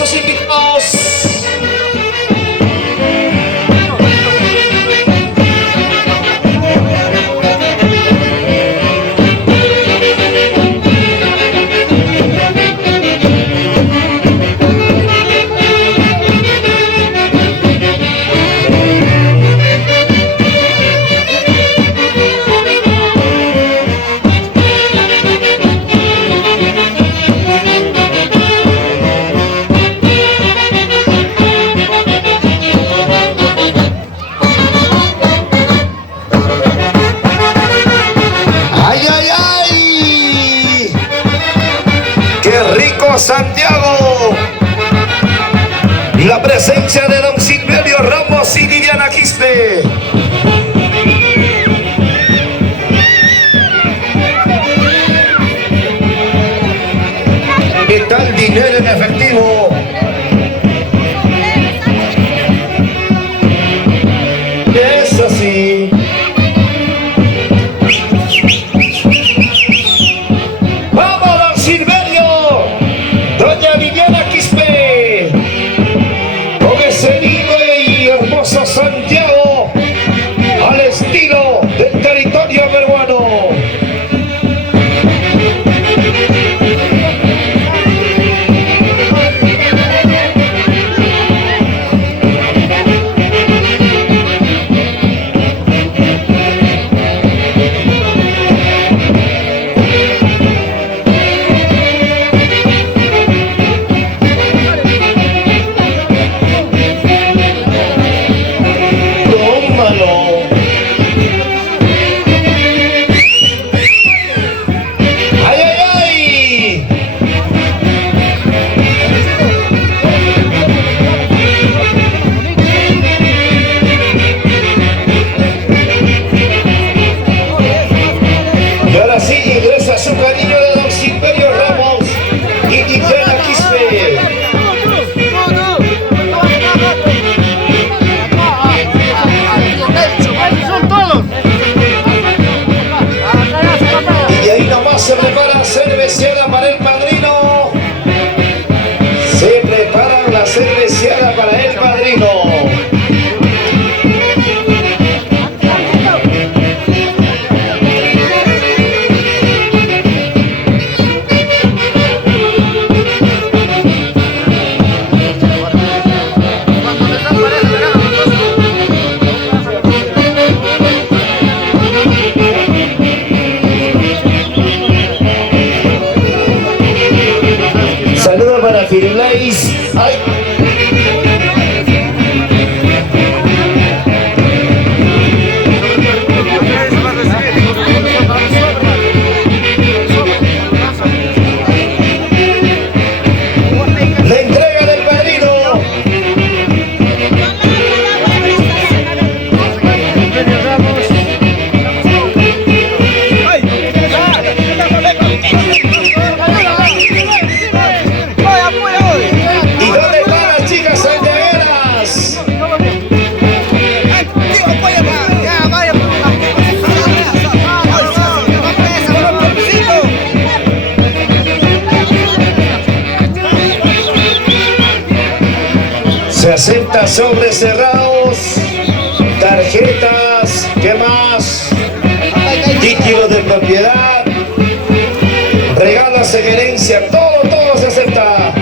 sus invitados. Santiago, la presencia de don Silverio Ramos y Liliana Quispe. ¿Qué tal dinero en efectivo? Eso sí. Santiago al estilo del territorio peruano. Su cariño de don Silverio Ramos y Liliana Quispe. Y de ahí nomás se prepara cerveceada para el padrino. Se prepara la cerveceada para el padrino. Para Firulais. La entrega del padrino. Se acepta sobres cerrados, tarjetas, ¿qué más? Títulos de propiedad, regalos en herencia, todo se acepta.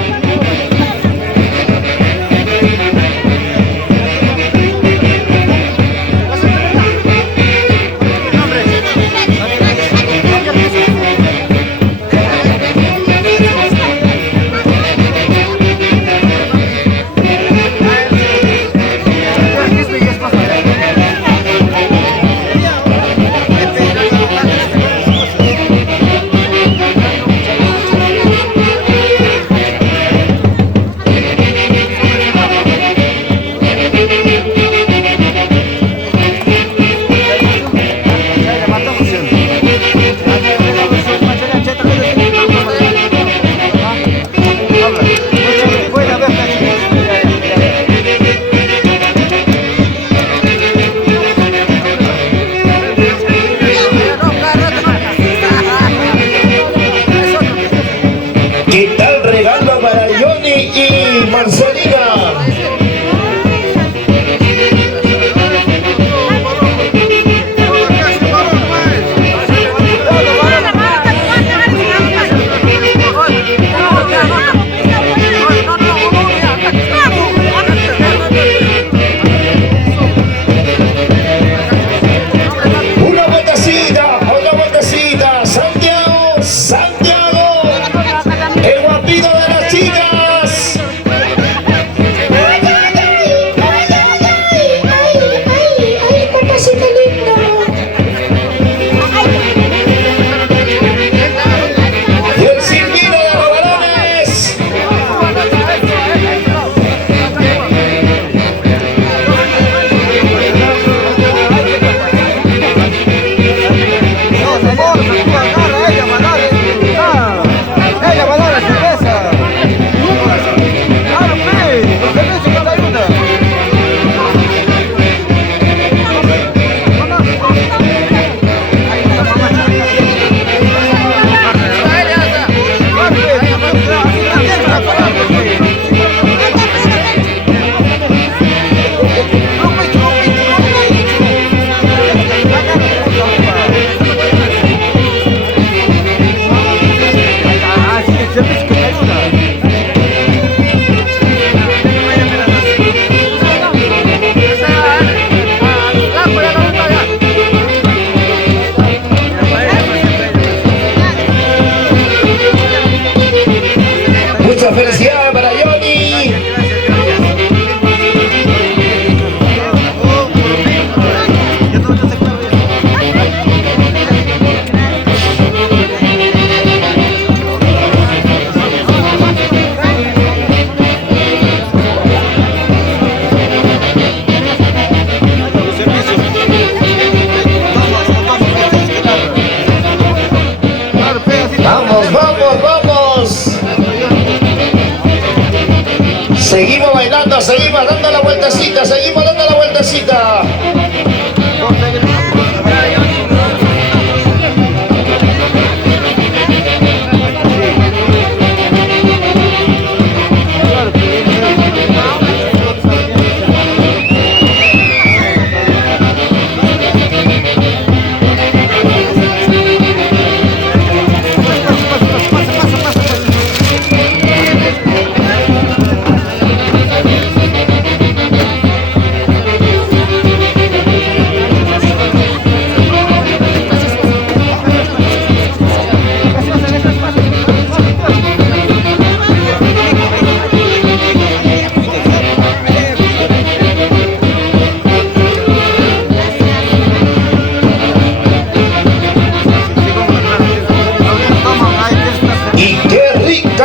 Seguimos bailando, seguimos dando la vueltecita, seguimos dando la vueltecita.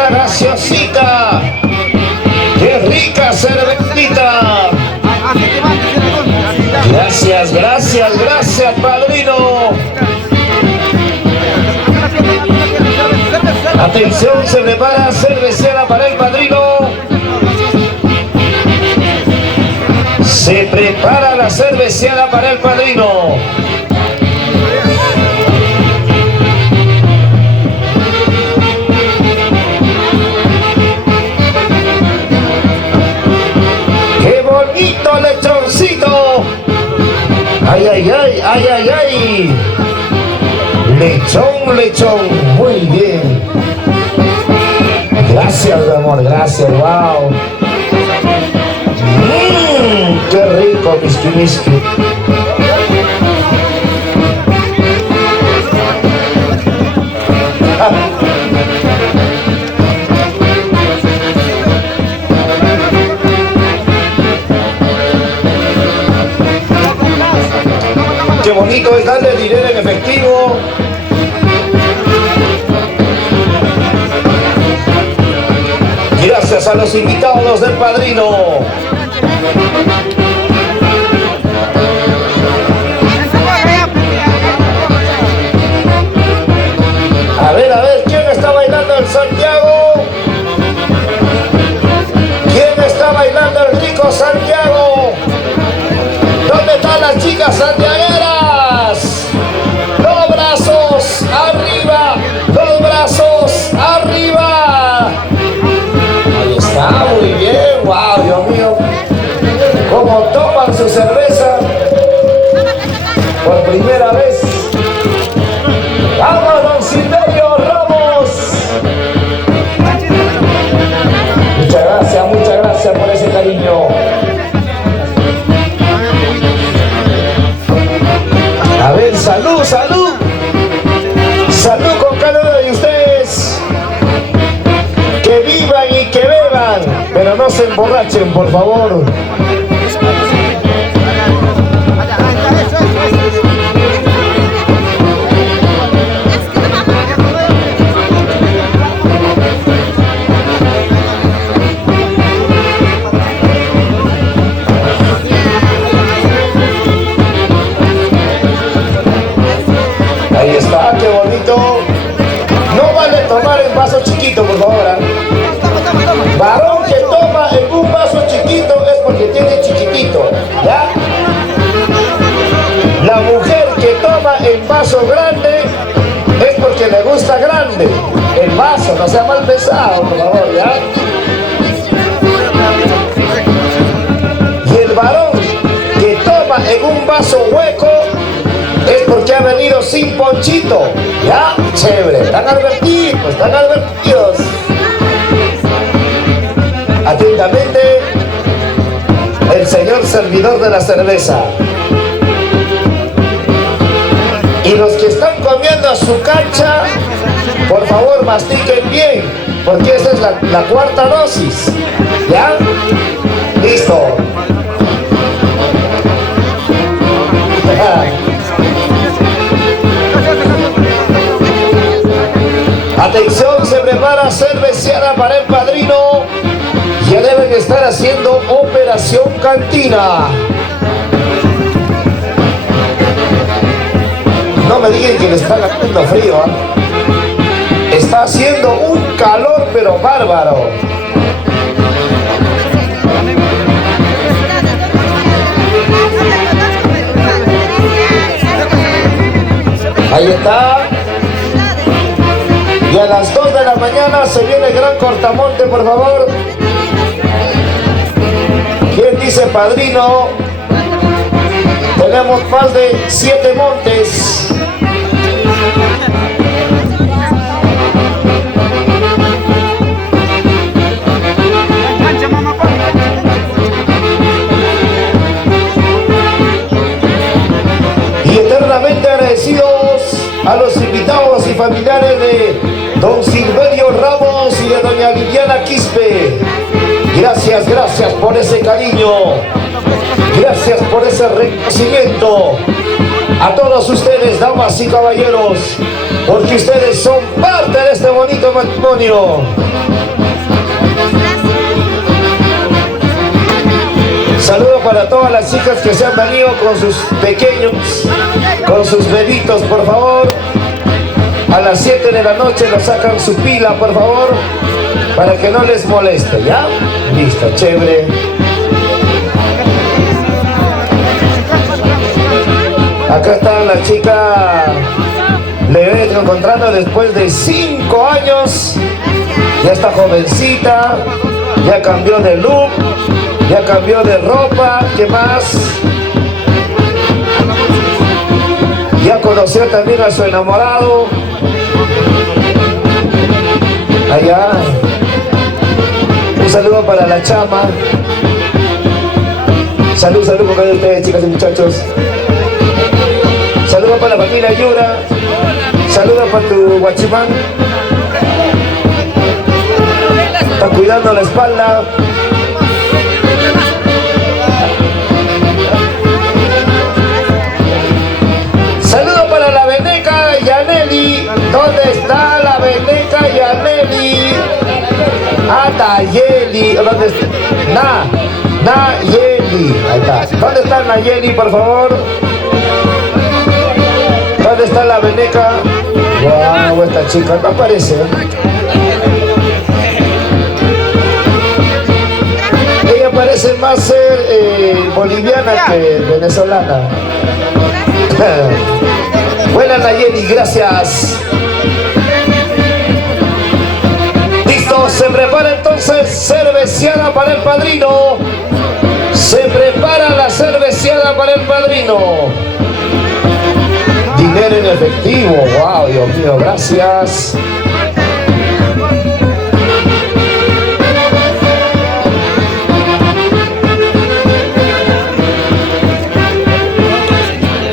Graciosita, qué rica cervecita. Gracias, gracias, gracias, padrino. Atención, se prepara cervecera para el padrino. Se prepara la cerveceada para el padrino. Lechoncito, ay, ay, ay, ay, ay, ay, lechón, lechón, muy bien, gracias mi amor, gracias, wow, qué rico, misqui, misqui. Qué bonito es darle dinero en efectivo. Gracias a los invitados del padrino. A ver, ¿quién está bailando el Santiago? ¿Quién está bailando el rico Santiago? ¿Dónde están las chicas santiagueras? Los brazos arriba, los brazos arriba. Ahí está, muy bien, wow, Dios mío. Cómo toman su cerveza por primera vez. ¡Vamos, don Silverio Ramos! Muchas gracias por ese cariño. A ver, salud, salud. Salud con cada uno de ustedes. Que vivan y que beban, pero no se emborrachen, por favor. Ahí está, qué bonito. No vale tomar en vaso chiquito, por favor. Varón que toma en un vaso chiquito es porque tiene chiquitito, ¿ya? La mujer que toma en vaso grande es porque le gusta grande. El vaso, no sea mal pesado, por favor, ¿ya? Y el varón que toma en un vaso hueco es porque ha venido sin ponchito, ¿ya? Chévere, están advertidos, están advertidos. Atentamente, el señor servidor de la cerveza. Y los que están comiendo su cancha, por favor mastiquen bien, porque esa es la cuarta dosis, ¿ya? Listo. Atención, se prepara cerveceada para el padrino. Ya deben estar haciendo operación cantina. No me digan que le está haciendo frío, ¿eh? Está haciendo un calor pero bárbaro. Ahí está. Y a las 2 de la mañana se viene el gran cortamonte, por favor. ¿Quién dice padrino? Tenemos más de 7 montes. Y eternamente agradecidos a los invitados y familiares de don Silverio Ramos y de doña Liliana Quispe. Gracias, gracias por ese cariño. Gracias por ese reconocimiento. A todos ustedes, damas y caballeros, porque ustedes son parte de este bonito matrimonio. Saludo para todas las chicas que se han venido con sus pequeños, con sus bebitos, por favor. A las 7 de la noche nos sacan su pila, por favor, para que no les moleste, ¿ya? Listo, chévere. Acá está la chica, le vengo encontrando después de 5 años. Ya está jovencita, ya cambió de look, ya cambió de ropa, ¿qué más? Ya conoció también a su enamorado. Allá. Un saludo para la chama. Salud, salud por cada uno de ustedes, chicas y muchachos. Saludos para la familia Yura. Saludos para tu guachimán. Está cuidando la espalda. Saludos para la veneca Yaneli. ¿Dónde está la veneca Yaneli? Ah, Nayeli. ¿Dónde está? Nayeli. Ahí está. ¿Dónde está Nayeli, por favor? ¿Dónde está la veneca? Wow, esta chica no aparece. Ella parece más ser boliviana que venezolana. Buena Nayeli, gracias. Listo, se prepara entonces cerveciada para el padrino. Se prepara la cerveciada para el padrino. Dinero en efectivo, wow, Dios mío, gracias.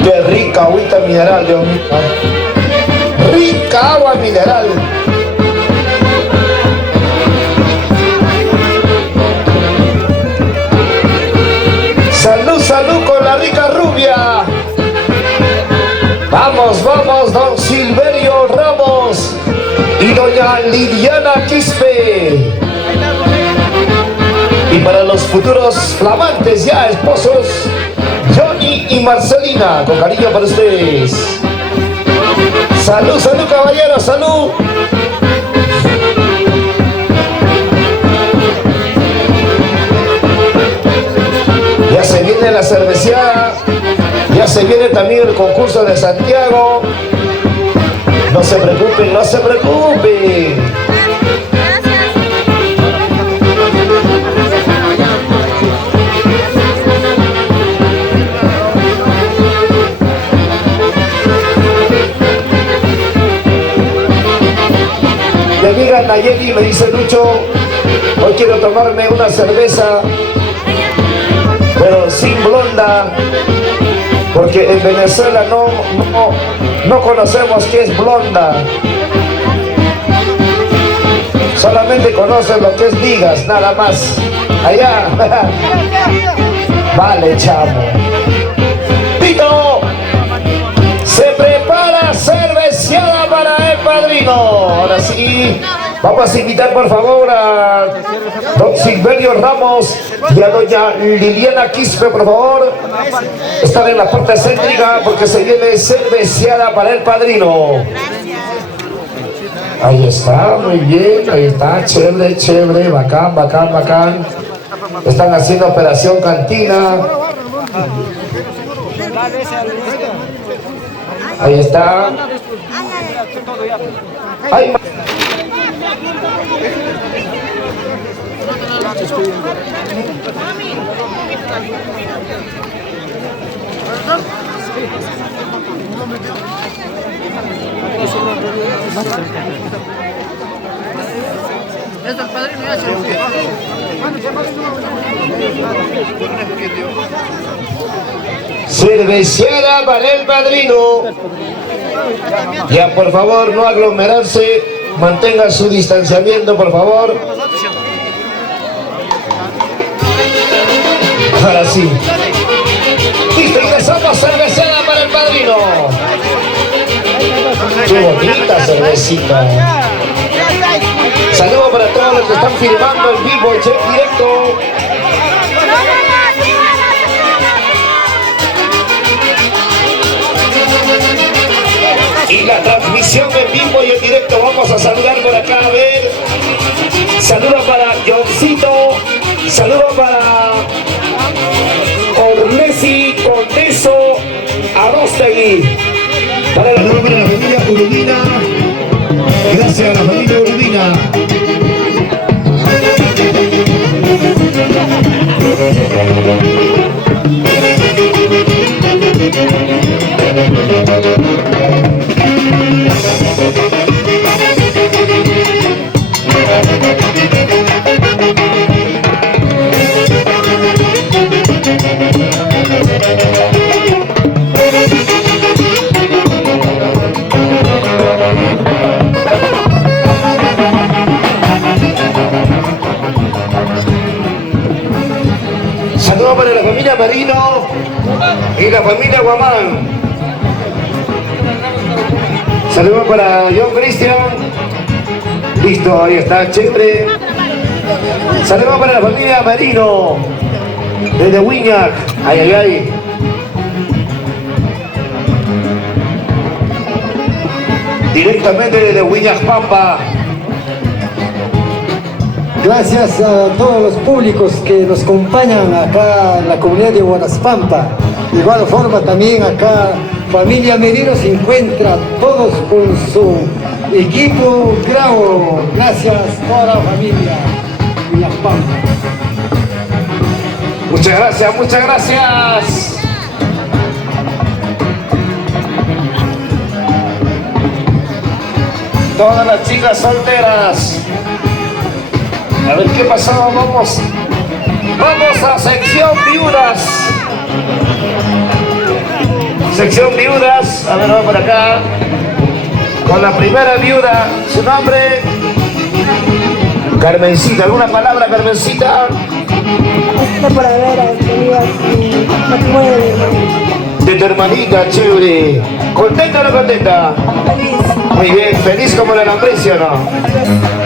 Qué rica agüita mineral, Dios mío. Rica agua mineral. Salud, salud con la rica rubia. Vamos, vamos, don Silverio Ramos y doña Liliana Quispe. Y para los futuros flamantes ya esposos, Johnny y Marcelina, con cariño para ustedes. Salud, salud caballeros, salud. Ya se viene la cerveceada. Ya se viene también el concurso de Santiago. No se preocupen, no se preocupen. Mi amiga Nayeli me dice: Lucho, hoy quiero tomarme una cerveza, pero sin blonda. Porque en Venezuela no conocemos qué es blonda. Solamente conocen lo que es ligas, nada más. Allá. Vale, chamo. Tito, se prepara cerveceada para el padrino. Ahora sí. Vamos a invitar por favor a don Silverio Ramos y a doña Liliana Quispe, por favor. Están en la parte céntrica porque se viene cerveceada para el padrino. Ahí está, muy bien, ahí está, chévere, chévere, bacán, bacán, bacán. Están haciendo operación cantina. Ahí está. Ay, Es el padrino ya cervecera para el padrino. Ya, por favor, no aglomerarse. Mantengan su distanciamiento, por favor. Ahora sí. Listo, ingresamos cervecera para el padrino. Qué bonita cervecita. Saludos para todos los que están filmando en vivo, en directo. Y la transmisión en vivo y en directo, vamos a saludar por acá, a ver. Saludos para Johncito, saludos para Orlesi, Condeso, Arostegui. Para la familia Urubina. Gracias a la familia Urubina. Saludos para la familia Marino y la familia Guamán. Saludos para John Cristian. Listo, ahí está, chévere. Saludos para la familia Marino desde Wiñac. Ay, ay, ay. Directamente desde Wiñac, Pampa. Gracias a todos los públicos que nos acompañan acá en la comunidad de Huaraspampa. De igual forma también acá familia Merino se encuentra todos con su equipo Grau. Gracias a toda la familia Huaraspampa. Muchas gracias, muchas gracias. Todas las chicas solteras. A ver qué pasó, vamos a sección viudas. Sección viudas, a ver, vamos por acá. Con la primera viuda, su nombre. Carmencita, ¿alguna palabra, Carmencita? Por haber tenido aquí matrimonio de mi hermano. De tu hermanita, chévere. ¿Contenta o no contenta? Feliz. Muy bien, feliz como la lombriz, ¿o no?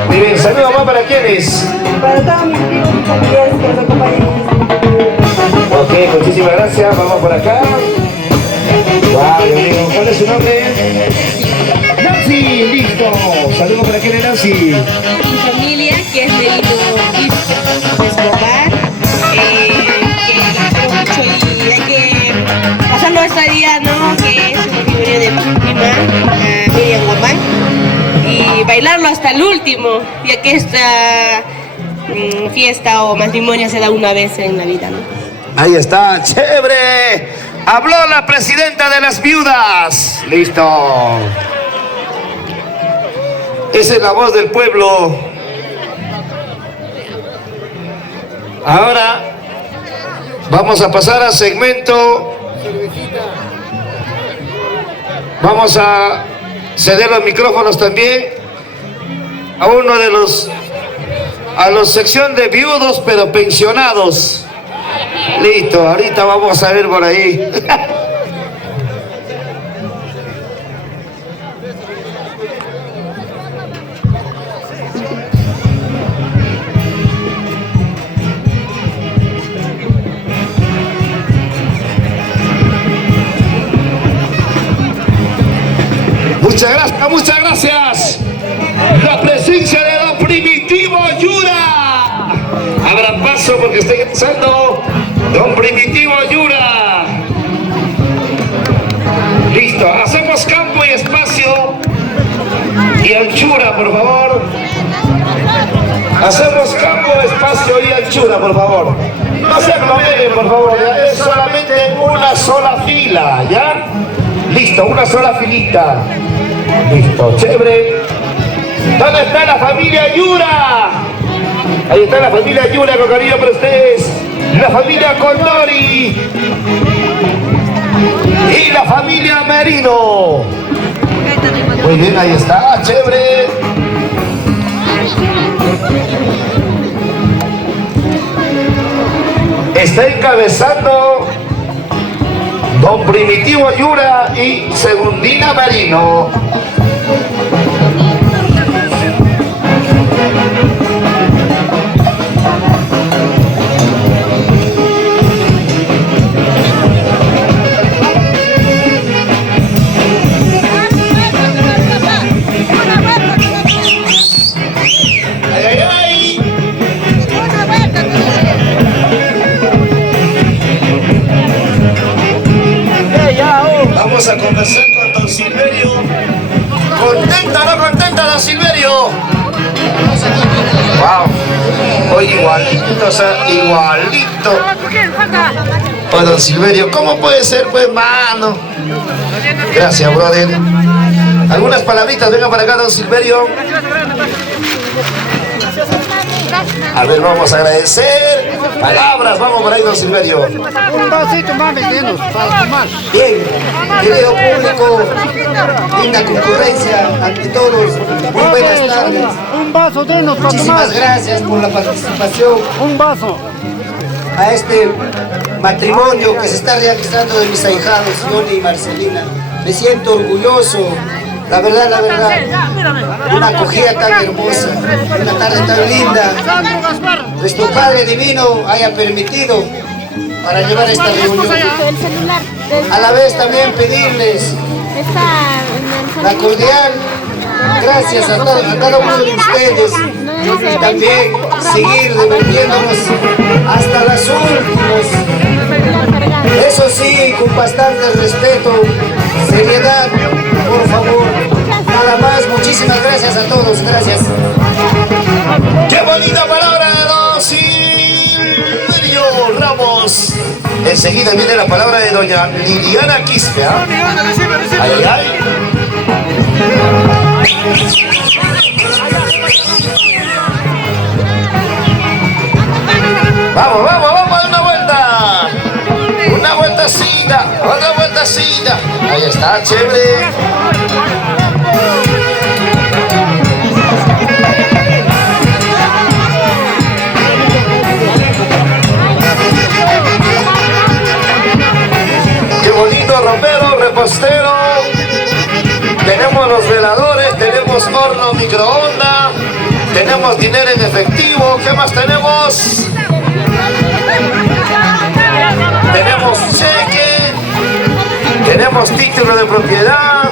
Muy bien, saludos más para quiénes. Para todos mis primos y familiares que nos acompañan. Ok, muchísimas gracias, vamos por acá. Wow, Dios mío, ¿cuál es su nombre? Nancy, listo. Saludos para quién es Nancy. Mi familia, que es de Escobar, que la quiero mucho y hay que pasarlo esta día, ¿no? Que es un matrimonio de mi prima, Miriam Guamán, y bailarlo hasta el último, ya que esta fiesta o matrimonio se da una vez en la vida, ¿no? Ahí está, chévere. Habló la presidenta de las viudas. Listo. Esa es la voz del pueblo. Ahora vamos a pasar al segmento. Vamos a ceder los micrófonos también a uno de a la sección de viudos pero pensionados. Listo, ahorita vamos a ver por ahí. Muchas gracias, muchas gracias. La presencia de Don Primitivo Yura. Abran paso porque estoy empezando. Don Primitivo Yura. Listo, hacemos y anchura, por favor. Hacemos cambio de espacio y anchura, por favor. No se aglomeren, por favor, ¿ya? Es solamente una sola fila, ¿ya? Listo, una sola filita. Listo, chévere. ¿Dónde está la familia Yura? Ahí está la familia Yura, con cariño para ustedes. La familia Condori. Y la familia Merino. Muy bien, ahí está, chévere. Está encabezando don Primitivo Yura y Segundina Merino. Vamos a conversar con don Silverio. ¿Contenta o no contenta, don Silverio? Wow. Hoy igualito, o sea, igualito. Oh, don Silverio, ¿cómo puede ser, pues, mano? Gracias, brother. Algunas palabritas, venga para acá, don Silverio. A ver, vamos a agradecer. Palabras, vamos por ahí, don Silverio. Un vasito más vendiendo para tomar. Bien, querido público, linda concurrencia ante todos, muy buenas tardes. Un vaso de unos para tomar. Muchísimas gracias por la participación Un vaso. a este matrimonio que se está realizando de mis ahijados, Johnny y Marcelina. Me siento orgulloso, la verdad, una acogida tan hermosa, una tarde tan linda. Nuestro Padre Divino haya permitido para llevar esta reunión. El celular. A la vez también pedirles la cordial gracias a cada uno de ustedes y también seguir divirtiéndonos hasta las últimas. Eso sí, con bastante respeto, seriedad, por favor. Nada más, muchísimas gracias a todos, gracias. ¡Qué bonita palabra de don Silverio Ramos! Enseguida viene la palabra de doña Liliana Quispe, ¿ah? Ay, ay, ay. Vamos, vamos, vamos, de una vuelta. Una vueltacita, otra vueltacita. Ahí está, chévere. Qué bonito ropero, repostero. Tenemos los veladores, tenemos horno microondas, tenemos dinero en efectivo. ¿Qué más tenemos? Tenemos cheque, tenemos título de propiedad,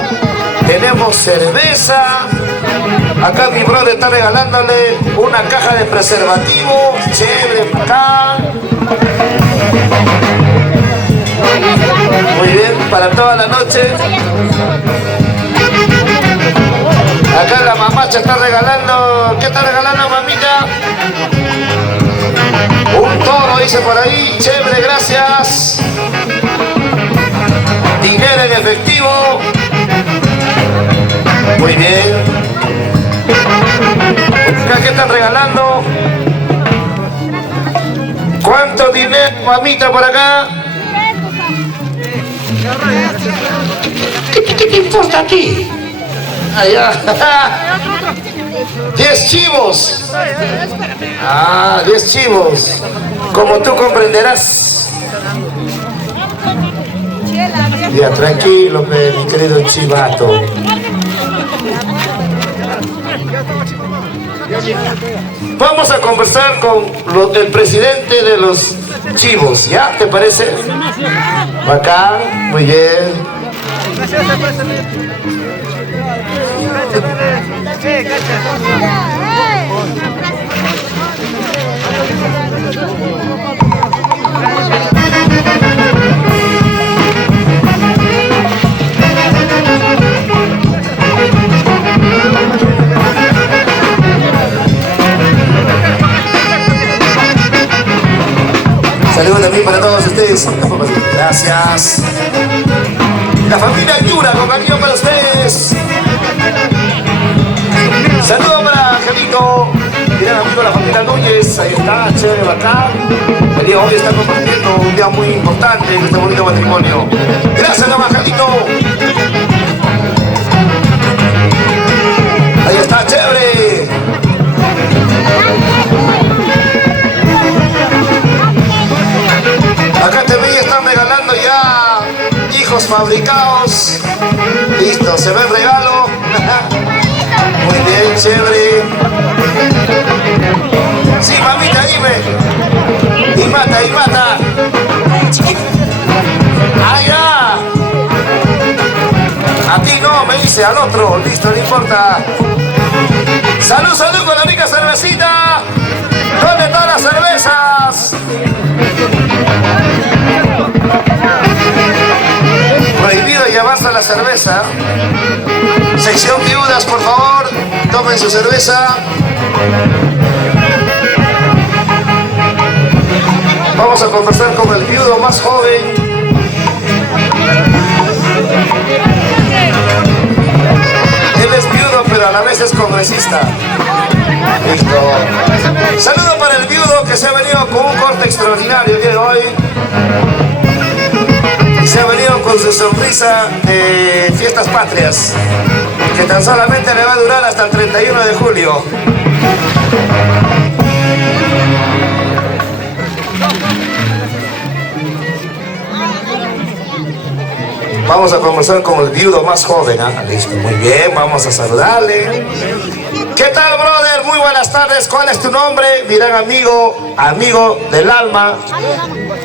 tenemos cerveza. Acá mi brother está regalándole una caja de preservativo, chévere, acá. Muy bien, para toda la noche. Acá la mamacha está regalando, ¿qué está regalando, mamita? Un toro, dice por ahí, chévere, gracias. Dinero en efectivo. Muy bien. Acá, ¿qué están regalando? ¿Cuánto dinero, mamita, por acá? ¿Qué te importa a ti? Allá. 10 chivos. Ah, 10 chivos. Como tú comprenderás. Ya, tranquilo, mi querido chivato. Vamos a conversar con el presidente de los chivos, ¿ya? ¿Te parece? Bacán, muy bien. Saludos también para todos ustedes. Gracias. La familia Yura, con cariño para ustedes. Saludos para Angelito. Gran amigo de la familia Núñez. Ahí está, chévere, bacán. El día de hoy está compartiendo un día muy importante en este bonito matrimonio. Gracias, don Angelito. Ahí está, chévere. Acá te vi, están regalando ya hijos fabricados. Listo, se ve el regalo. Muy bien, chévere. Sí, mamita, dime. Y mata, y mata. Ah, ya. A ti no, me dice, al otro. Listo, no importa. Salud, salud con la rica cervecita. ¿Dónde están las cervezas? Prohibido llevarse la cerveza. Sección viudas, por favor, tomen su cerveza. Vamos a conversar con el viudo más joven. Él es viudo, pero a la vez es congresista. Listo. Saludo para el viudo que se ha venido con un corte extraordinario el día de hoy. Y se ha venido con su sonrisa de Fiestas Patrias, que tan solamente le va a durar hasta el 31 de julio. Vamos a conversar con el viudo más joven. Listo, muy bien, vamos a saludarle. ¿Qué tal, brother? Muy buenas tardes. ¿Cuál es tu nombre? Mi gran amigo, amigo del alma.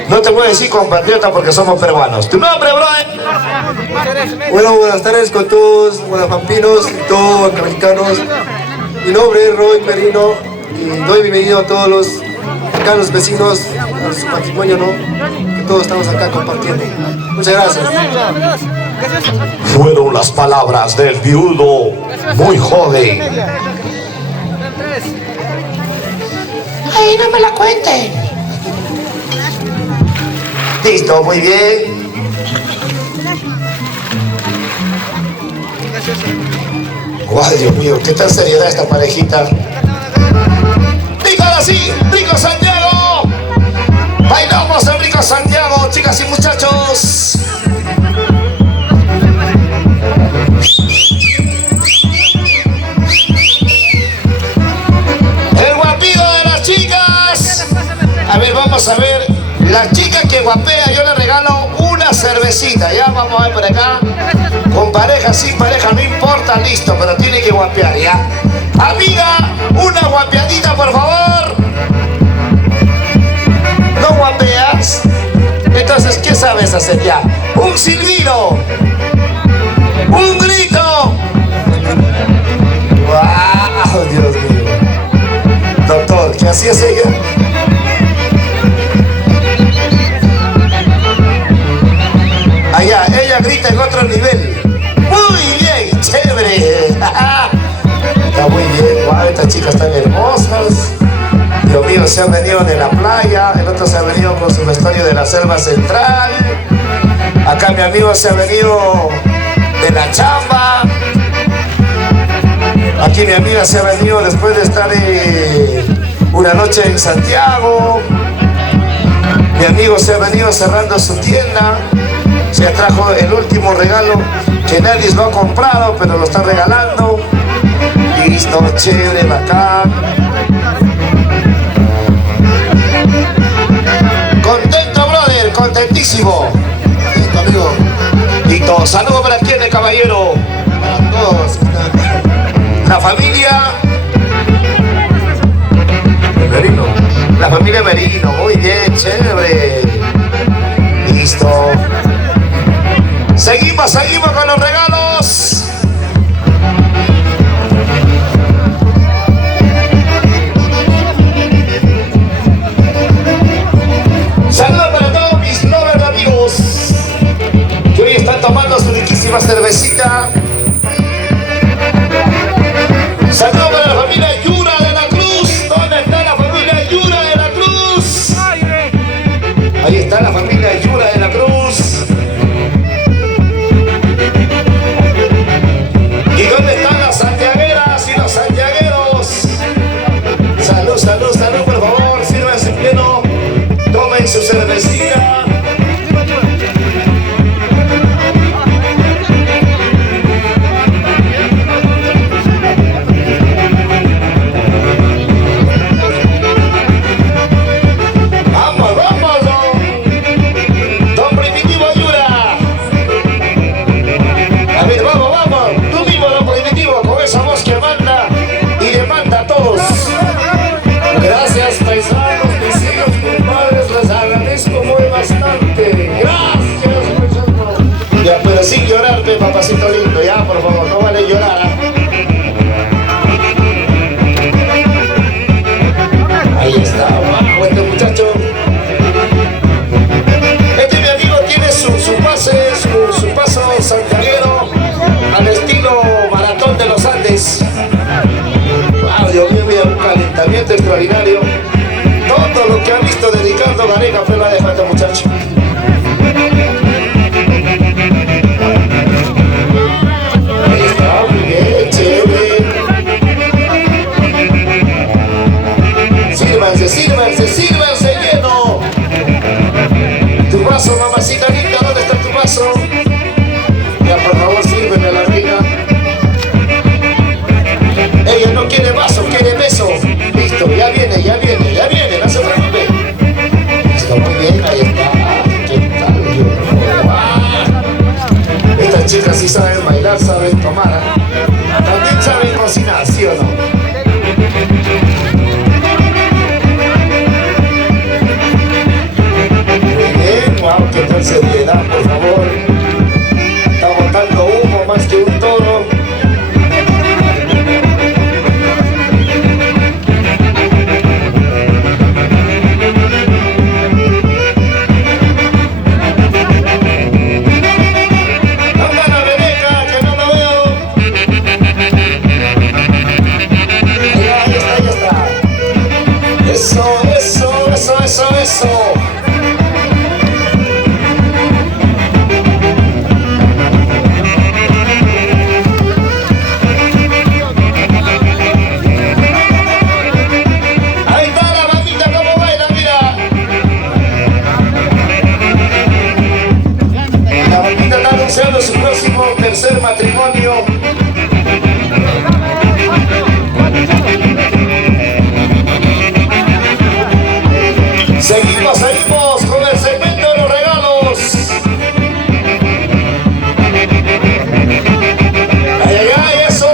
No te voy a decir compatriota porque somos peruanos. ¿Tu nombre, brother? Bueno, buenas tardes con todos, guadalajampinos y todos los mexicanos. Mi nombre es Roy Merino y doy bienvenido a todos los mexicanos vecinos, a su matrimonio, ¿no? Que todos estamos acá compartiendo. Muchas gracias. Fueron las palabras del viudo muy joven. Ay, no me la cuente. Listo, muy bien. Ay, Dios mío, qué tan seriedad esta parejita. Dígalo así, Rico Santiago. Bailamos en Rico Santiago, chicas y muchachos. El guapido de las chicas. A ver, vamos a ver. La chica que guapea, yo le regalo una cervecita. Ya, vamos a ver por acá. Con pareja, sin pareja, no importa, listo, pero tiene que guapear, ¿ya? Amiga, una guapeadita, por favor. ¿No guapeas? Entonces, ¿qué sabes hacer ya? Un silbido. Un grito. ¡Wow! Dios mío. Doctor, ¿qué hacías ella? Allá, ella grita en otro nivel. Muy bien, chévere. Está muy bien. Wow, estas chicas están hermosas. Dios mío, se han venido de la playa. El otro se ha venido con su vestuario de la selva central. Acá mi amigo se ha venido de la chamba. Aquí mi amiga se ha venido después de estar una noche en Santiago. Mi amigo se ha venido cerrando su tienda. Se trajo el último regalo que nadie lo ha comprado, pero lo está regalando. Listo, chévere, bacán. Contento, brother, contentísimo. Listo, amigo. Listo, saludos para quien, el caballero. Para todos. La familia Merino. La familia Merino, muy bien, chévere. Listo. Seguimos con los regalos. Saludos para todos mis lovers amigos que hoy están tomando su riquísima cervecita. Saludos para la familia Yura de la Cruz. ¿Dónde está la familia Yura de la Cruz? Ahí está la familia Yura de la Cruz. ¿Y dónde están las santiagueras y los santiagueros? Salud, salud, salud, por favor, sírvanse pleno, tomen su cervecita. Vamos, vamos, don Primitivo Yura. A ver, vamos, vamos, tú mismo, don Primitivo, con esa voz que manda y demanda a todos. Gracias, paisanos, mis hijos, compadres, les agradezco muy bastante. Gracias, paisanos. Ya, pero sin llorarte, papacito lindo, ya, por favor, no vale llorar. Ahí está, wow, este muchacho. Este mi amigo tiene su pase, su paso santiaguero al estilo Maratón de los Andes. Wow, Dios mío, mira, un calentamiento extraordinario. Todo lo que ha visto de Ricardo Gareca fue la de este muchacho. Ahí está, muy bien, chévere. Sírvanse, sírvanse, sírvanse lleno. Tu vaso, mamacita linda, ¿dónde está tu vaso? Ya, por favor, sírveme a la reina. Ella no quiere vaso, quiere beso. Listo, ya viene, ya viene, ya viene, no se preocupe. Está muy bien, ahí está. ¿Qué tal? Estas chicas sí saben bailar, saben tomar, ¿eh? También saben cocinar, ¿sí o no? Muy bien, wow, qué tal seriedad, por favor. Está botando humo más que un toro. Eso. Ahí está la bandita como baila, mira. La bandita está anunciando su próximo tercer matrimonio. Seguimos con el segmento de los regalos. Ay, ay, ay, eso.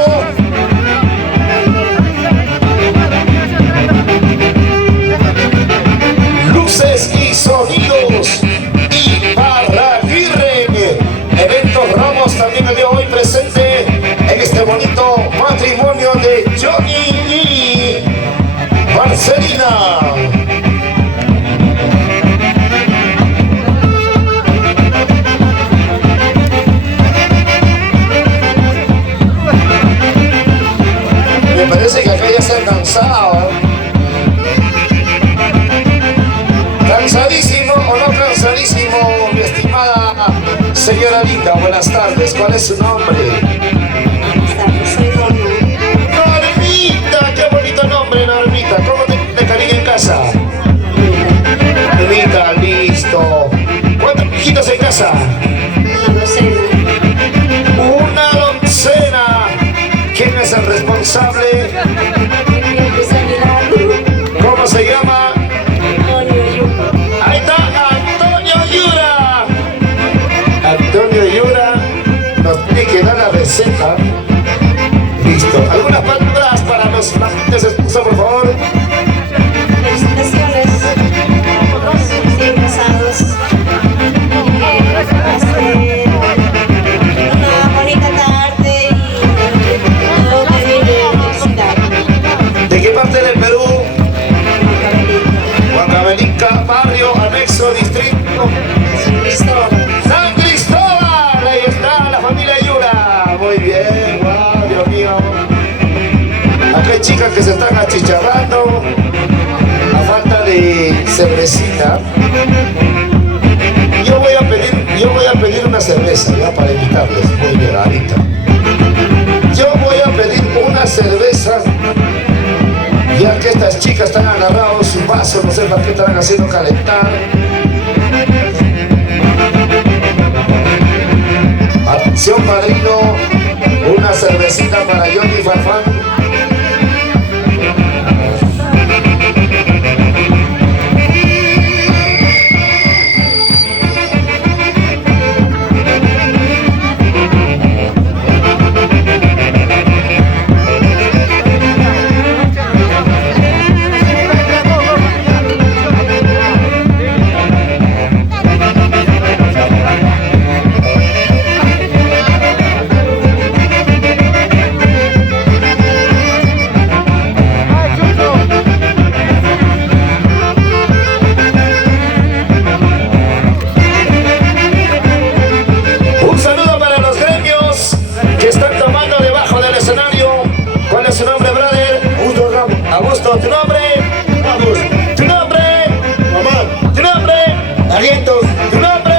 Luces y sonidos y Barraguirre. Eventos Ramos también el día de hoy presente en este bonito matrimonio de Johnny y Marcelina. Me parece que acá ya se han cansado. ¿Cansadísimo o no cansadísimo, mi estimada señora linda? Buenas tardes, ¿cuál es su nombre? Normita, qué bonito nombre, Normita. ¿Cómo te cariño en casa? Normita, listo. ¿Cuántos hijitos en casa? Una docena. ¿Quién es el responsable? ¿Cómo se llama? Ahí está Antonio Yura. Antonio Yura nos tiene que dar la receta. Listo. ¿Algunas palabras para los flamantes esposos, por favor? Felicitaciones. Recién casados. Una bonita tarde y todo bien de felicidad. ¿De qué parte del Perú? Huancavelica, barrio, anexo, distrito. San Cristóbal. ¡San Cristóbal! Ahí está la familia Yura. Muy bien, wow, Dios mío. Acá hay chicas que se están achicharrando a falta de cervecita. invitarles. Muy bien, ahorita. Yo voy a pedir una cerveza, ya que estas chicas están agarrados su vaso, no sé para qué están haciendo calentar. Atención, padrino, una cervecita para Johnny Farfán. Augusto, ¿tu nombre? Augusto. ¿Tu nombre? Mamá. ¿Tu nombre? Alientos. ¿Tu nombre?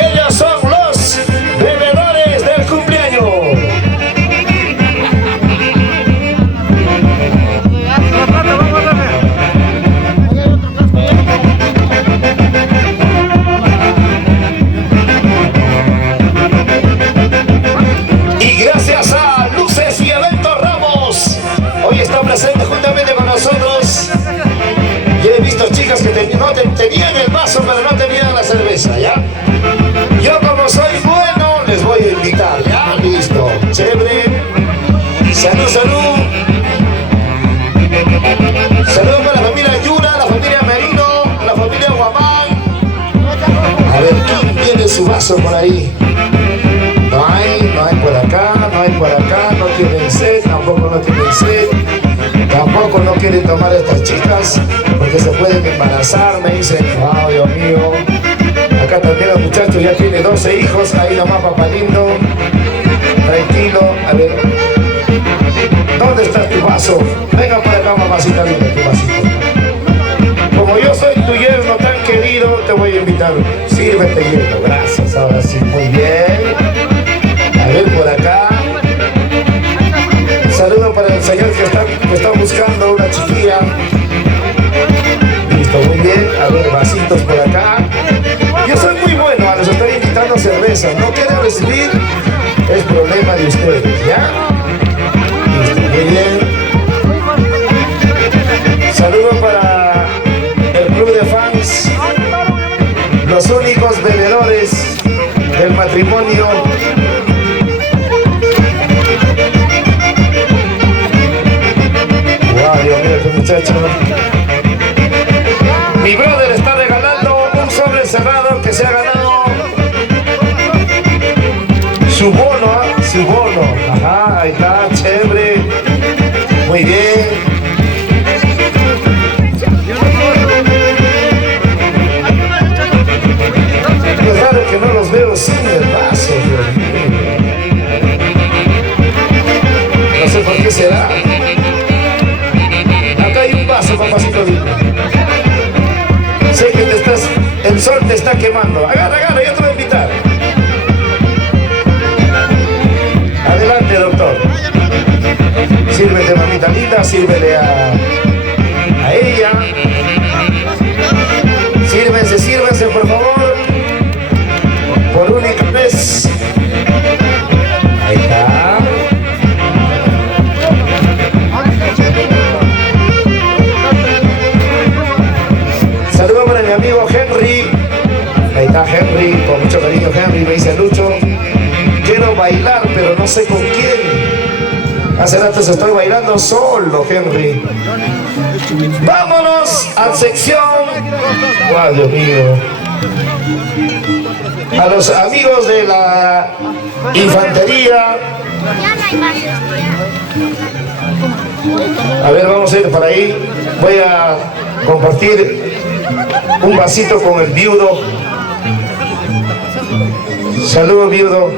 Ellos son los bebedores del cumpleaños. Y gracias a Luces y Eventos Ramos, hoy está presente juntamente con nosotros. Yo he visto chicas que tenían el vaso pero no tenían la cerveza, ¿ya? Yo como soy bueno les voy a invitar, ¿ya? Listo, chévere. Salud, salud. Saludos para la familia Yura, la familia Merino, la familia Guamán. A ver, ¿quién tiene su vaso por ahí? No hay por acá, no hay por acá, no tienen sed, tampoco no tienen sed, tampoco no quieren tomar estas chicas porque se pueden embarazar, me dicen, wow, Dios mío. Acá también los muchachos ya tienen 12 hijos, ahí nomás papá lindo, tranquilo, a ver, ¿dónde está tu vaso? Venga por acá, mamacita linda, tu vasito. Como yo soy tu yerno tan querido, te voy a invitar, sírvete yerno, gracias, ahora sí, muy bien. A ver por acá. Saludo para el señor que está buscando una chiquilla. Listo, muy bien. A ver, vasitos por acá. Yo soy muy bueno, les estoy invitando cerveza. No quieren recibir, es problema de ustedes, ¿ya? Listo, muy bien. Saludo para el club de fans, los únicos bebedores del matrimonio. Dios mío, este muchacho. Mi brother está regalando un sobre cerrado que se ha ganado su bono, su bono. Ajá, ahí está, chévere. Muy bien. Es raro que no los veo sin el vaso, Dios mío. No sé por qué será. Papacito lindo. Sé que el sol te está quemando. Agarra, agarra, yo te voy a invitar. Adelante, doctor. Sírvete, mamita linda, sírvele a ella. Sírvense, por favor. Por única vez. Ahí está. Saludos para mi amigo Henry. Ahí está Henry, con mucho cariño Henry, me dice Lucho. Quiero bailar, pero no sé con quién. Hace rato estoy bailando solo, Henry. Vámonos a sección. ¡Wow, Dios mío! A los amigos de la infantería. A ver, vamos a ir para ahí. Voy a compartir un vasito con el viudo. Saludos, viudo.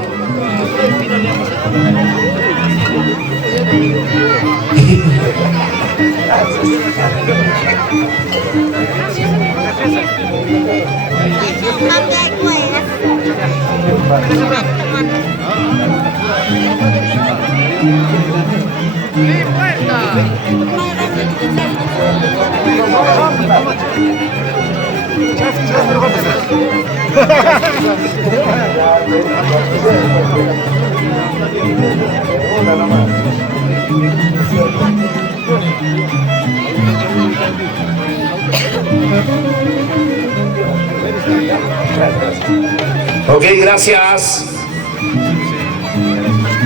Ok, gracias.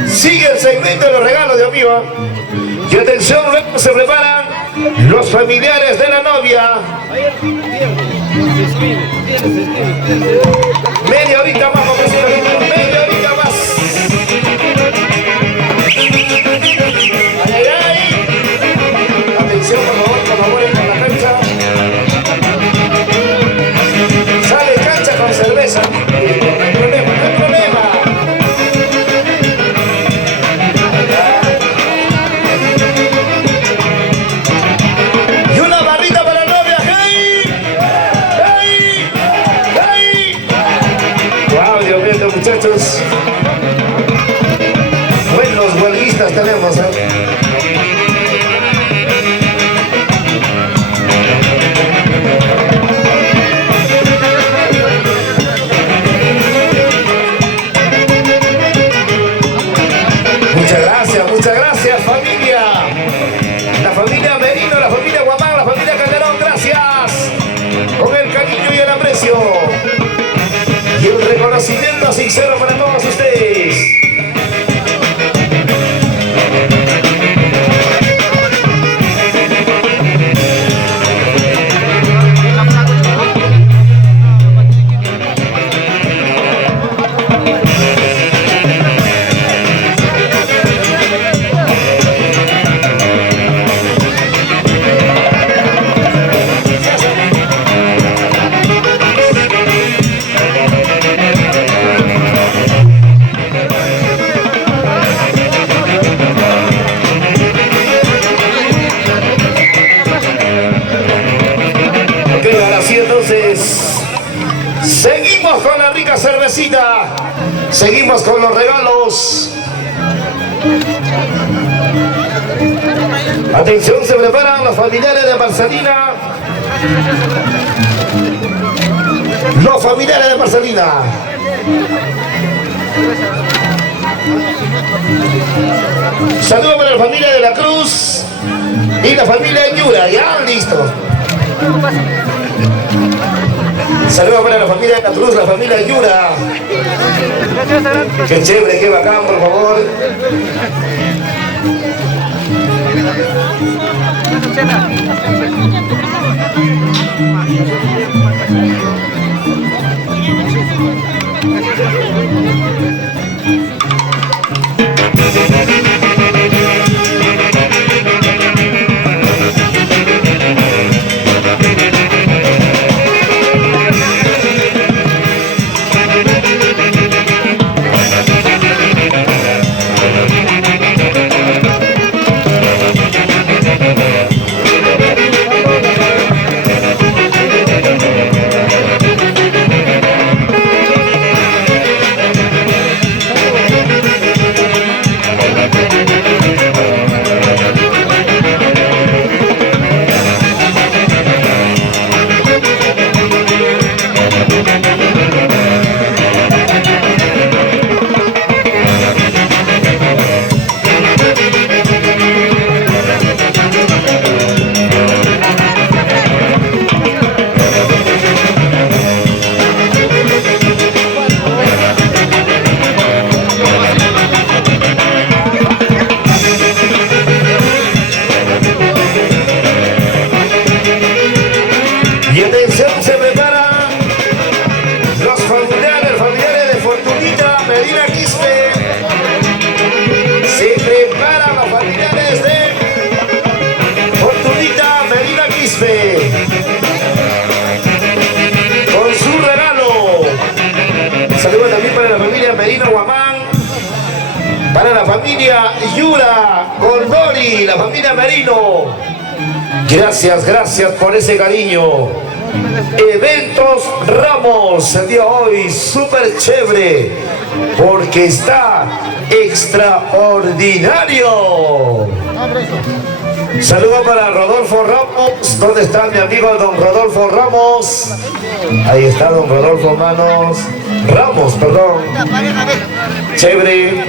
Sigue el segmento de los regalos de amigo. Y atención, luego se preparan los familiares de la novia. Media horita más, media horita más. Ay, ay, ay. Atención, por favor, en la cancha. Sale cancha con cerveza. No hay problema, no hay problema. Y una barrita para la novia. ¡Hey! ¡Hey! ¡Hey! ¡Wow, Dios mío, estos muchachos! Buenos huelguistas tenemos, Muchas gracias familia. La familia Merino, la familia Guamán, la familia Calderón, gracias. Con el cariño y el aprecio. Y un reconocimiento sincero para todos ustedes. Entonces, seguimos con la rica cervecita, seguimos con los regalos. Atención, se preparan los familiares de Marcelina. Los familiares de Marcelina. Saludos para la familia de la Cruz y la familia de Yura, ya listo. Saludos para la familia de la Cruz, la familia de Yura. Qué chévere, qué bacán, por favor. Y atención, se preparan los familiares de Fortunita Medina Quispe. Se preparan los familiares de Fortunita Medina Quispe con su regalo. Saludos también para la familia Merino Guamán, para la familia Yura Cordori, la familia Merino. Gracias, gracias por ese cariño. Eventos Ramos, el día de hoy súper chévere porque está extraordinario. Saludo para Rodolfo Ramos. ¿Dónde está mi amigo don Rodolfo Ramos? Ahí está don Rodolfo Ramos, perdón. Chévere.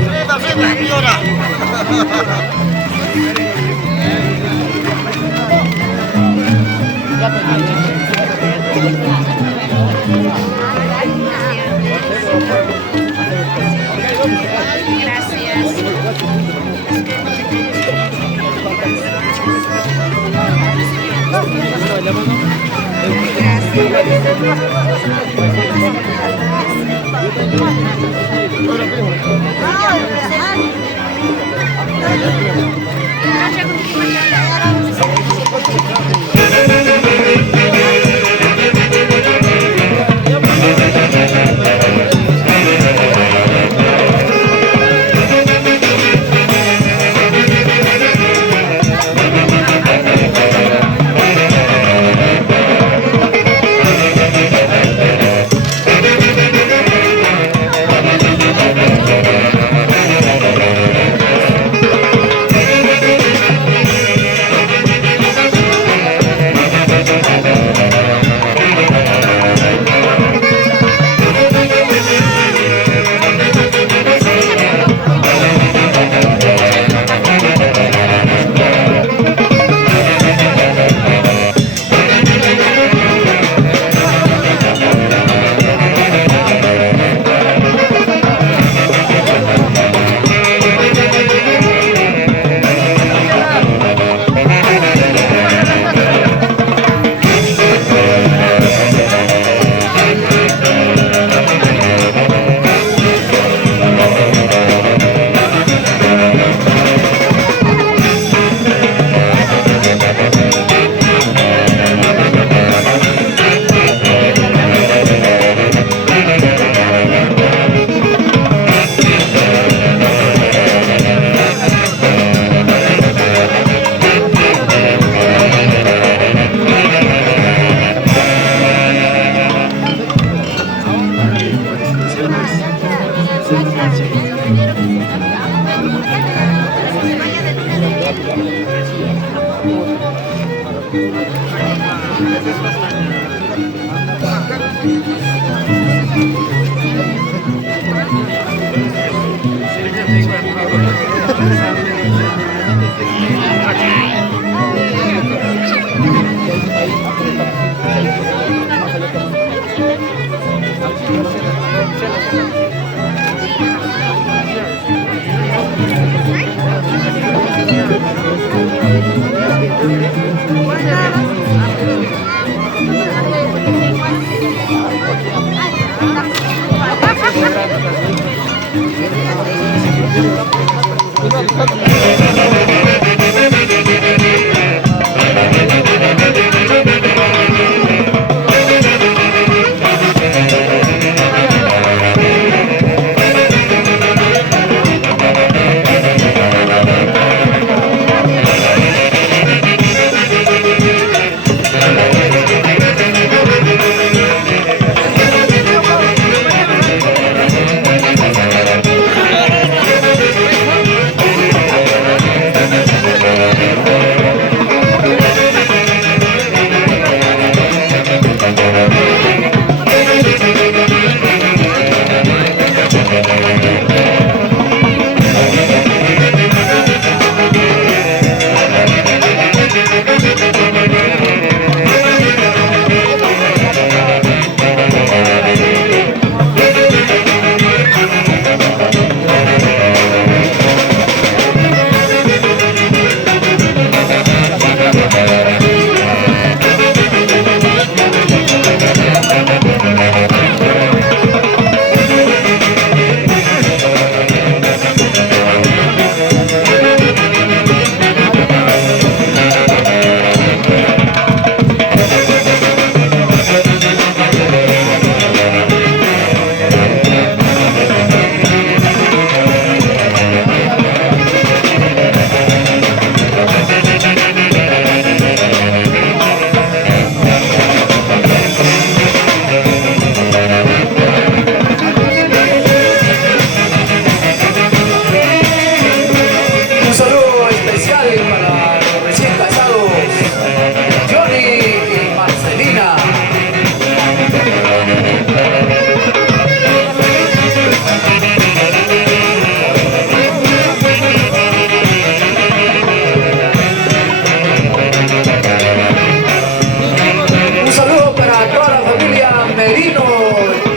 Merino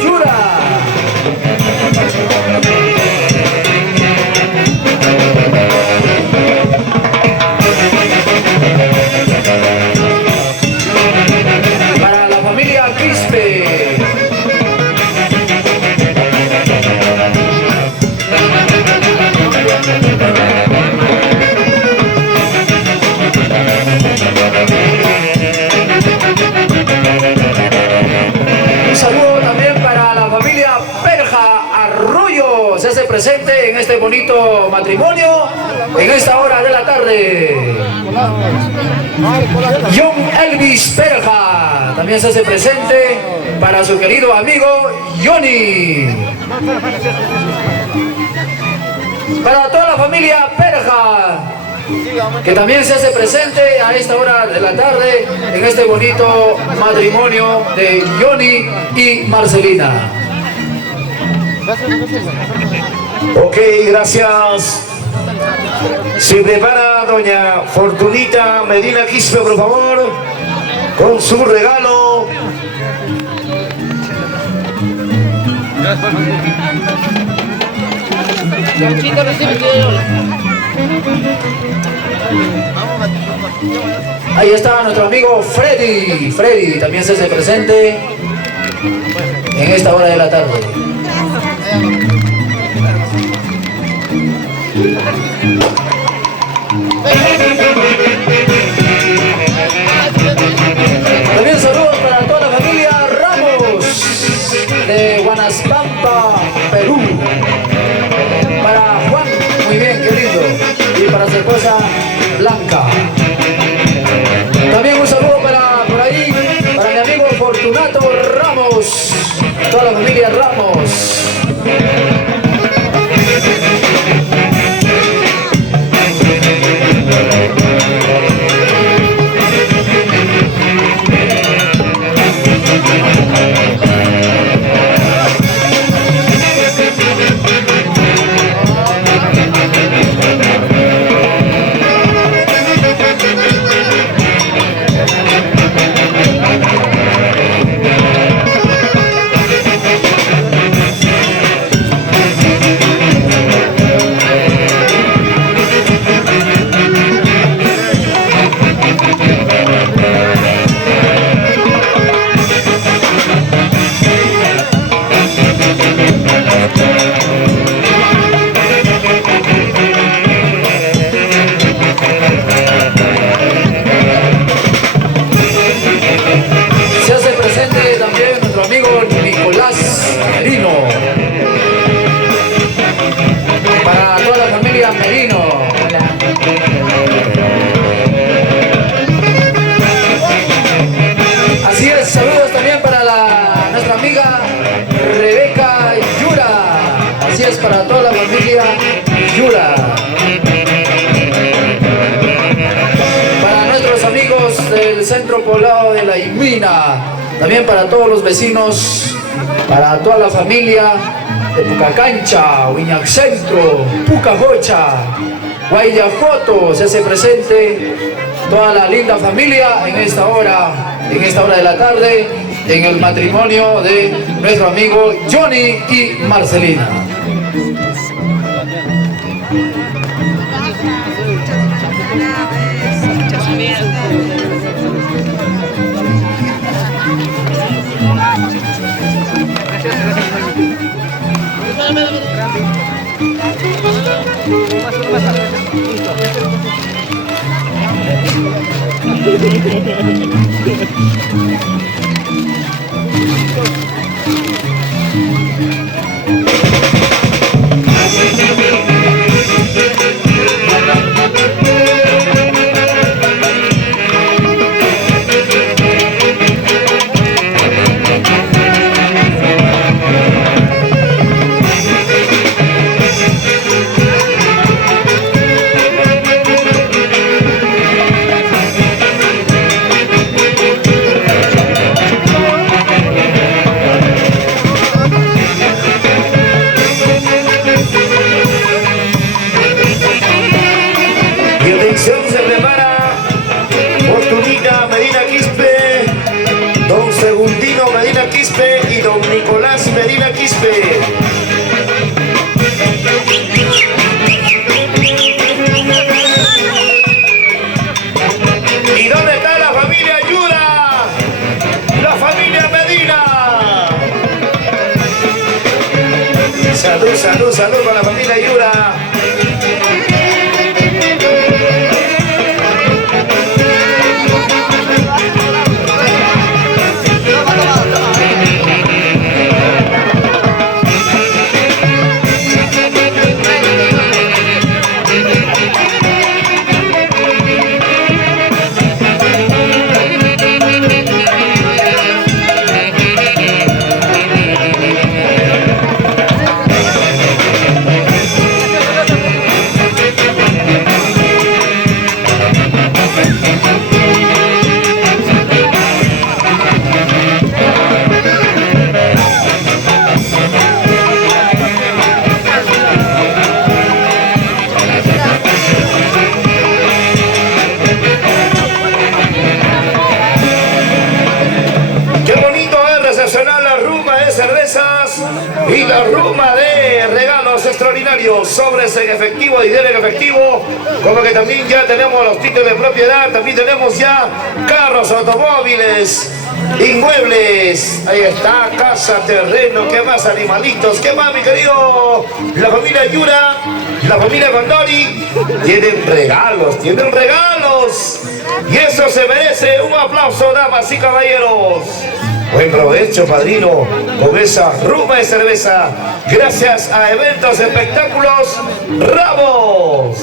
Yura. Para la familia Quispe. Un saludo también para la familia Perja Arroyo. Se hace presente en este bonito matrimonio en esta hora de la tarde. John Elvis Perja también se hace presente para su querido amigo Johnny. Para toda la familia Perja, que también se hace presente a esta hora de la tarde en este bonito matrimonio de Johnny y Marcelina. Ok, gracias. Se prepara doña Fortunita Medina Quispe, por favor, con su regalo. Ahí está nuestro amigo Freddy. Freddy también se hace presente en esta hora de la tarde. También saludos para toda la familia Ramos de Guanaspampa, Perú. Para Juan, muy bien, qué lindo. Y para su esposa Blanca. También un saludo para por ahí, para mi amigo Fortunato Ramos, toda la familia Ramos. Para toda la familia Yura. Para nuestros amigos del centro poblado de La Imina. También para todos los vecinos, para toda la familia de Pucacancha, Huiñac Centro, Pucajocha, Guayajoto. Se hace presente toda la linda familia en esta hora de la tarde, en el matrimonio de nuestro amigo Johnny y Marcelina. Quispe y don Nicolás Medina Quispe. ¿Y dónde está la familia Yura? La familia Medina. Salud, salud, salud con la familia Yura. Y la ruma de regalos extraordinarios, sobres en efectivo, dinero en efectivo, como que también ya tenemos los títulos de propiedad, también tenemos ya carros, automóviles, inmuebles, ahí está, casa, terreno, ¿qué más? Animalitos, ¿qué más, mi querido? La familia Yura, la familia Condori, tienen regalos, y eso se merece un aplauso, damas y caballeros. Buen provecho, padrino, con esa ruma de cerveza, gracias a Eventos Espectáculos Ramos.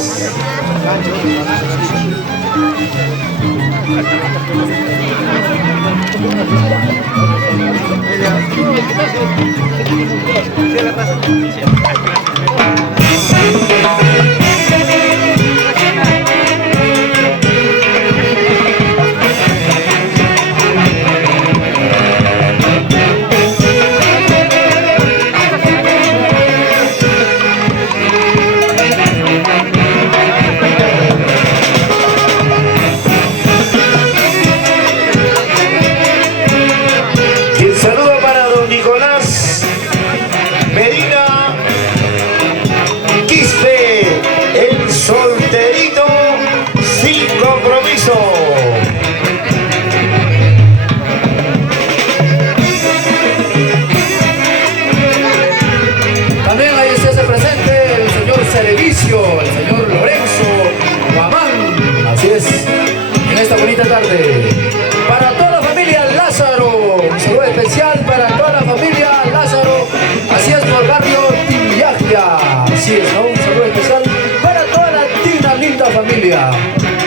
El señor Lorenzo Guamán, así es, en esta bonita tarde, para toda la familia Lázaro, un saludo especial para toda la familia Lázaro, así es, por barrio Timiyagia, así es, ¿no? Un saludo especial para toda la tina linda familia,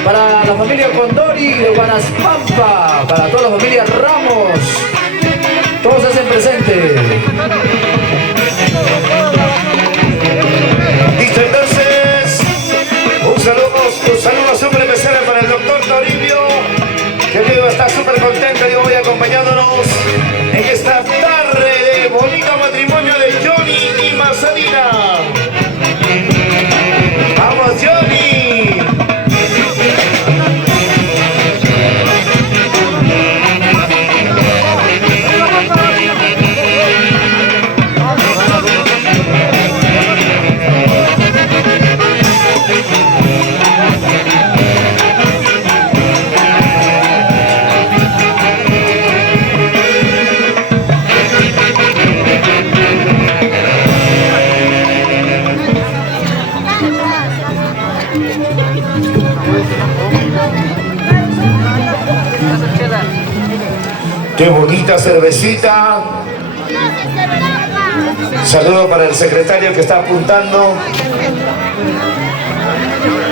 para la familia Condori de Guanaspampa, para toda la familia Ramos, todos hacen presente. Listo, entonces, un saludo súper especial para el doctor Toribio, que digo, está súper contento, digo, hoy acompañándonos en esta tarde de bonito matrimonio de Johnny y Mazadina. ¡Vamos, Johnny! ¡Qué bonita cervecita! Saludo para el secretario que está apuntando.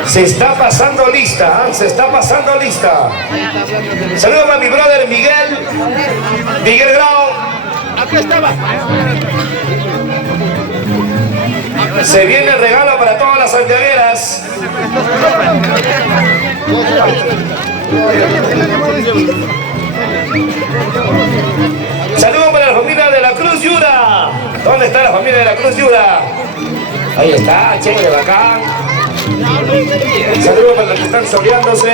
Se está pasando lista, ¿eh? Se está pasando lista. Saludo para mi brother Miguel Grau. Aquí estaba. Se viene el regalo para todas las santiagueras. Saludos para la familia de la Cruz Yura. ¿Dónde está la familia de la Cruz Yura? Ahí está, chévere, bacán. Saludos para los que están soleándose.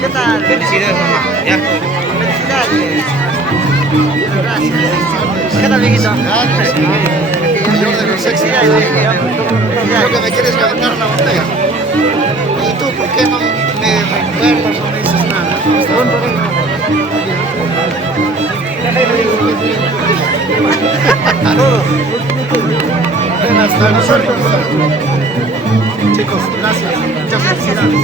¿Qué tal? Felicidades, mamá. ¿Ya? Felicidades. Gracias. ¿Qué tal, viejito? Mayor de los sexos. Creo que me quieres ganar la botella. ¿Y tú por qué no me recuerdas o no dices nada? Hasta nosotros. Chicos, gracias. Muchas felicidades.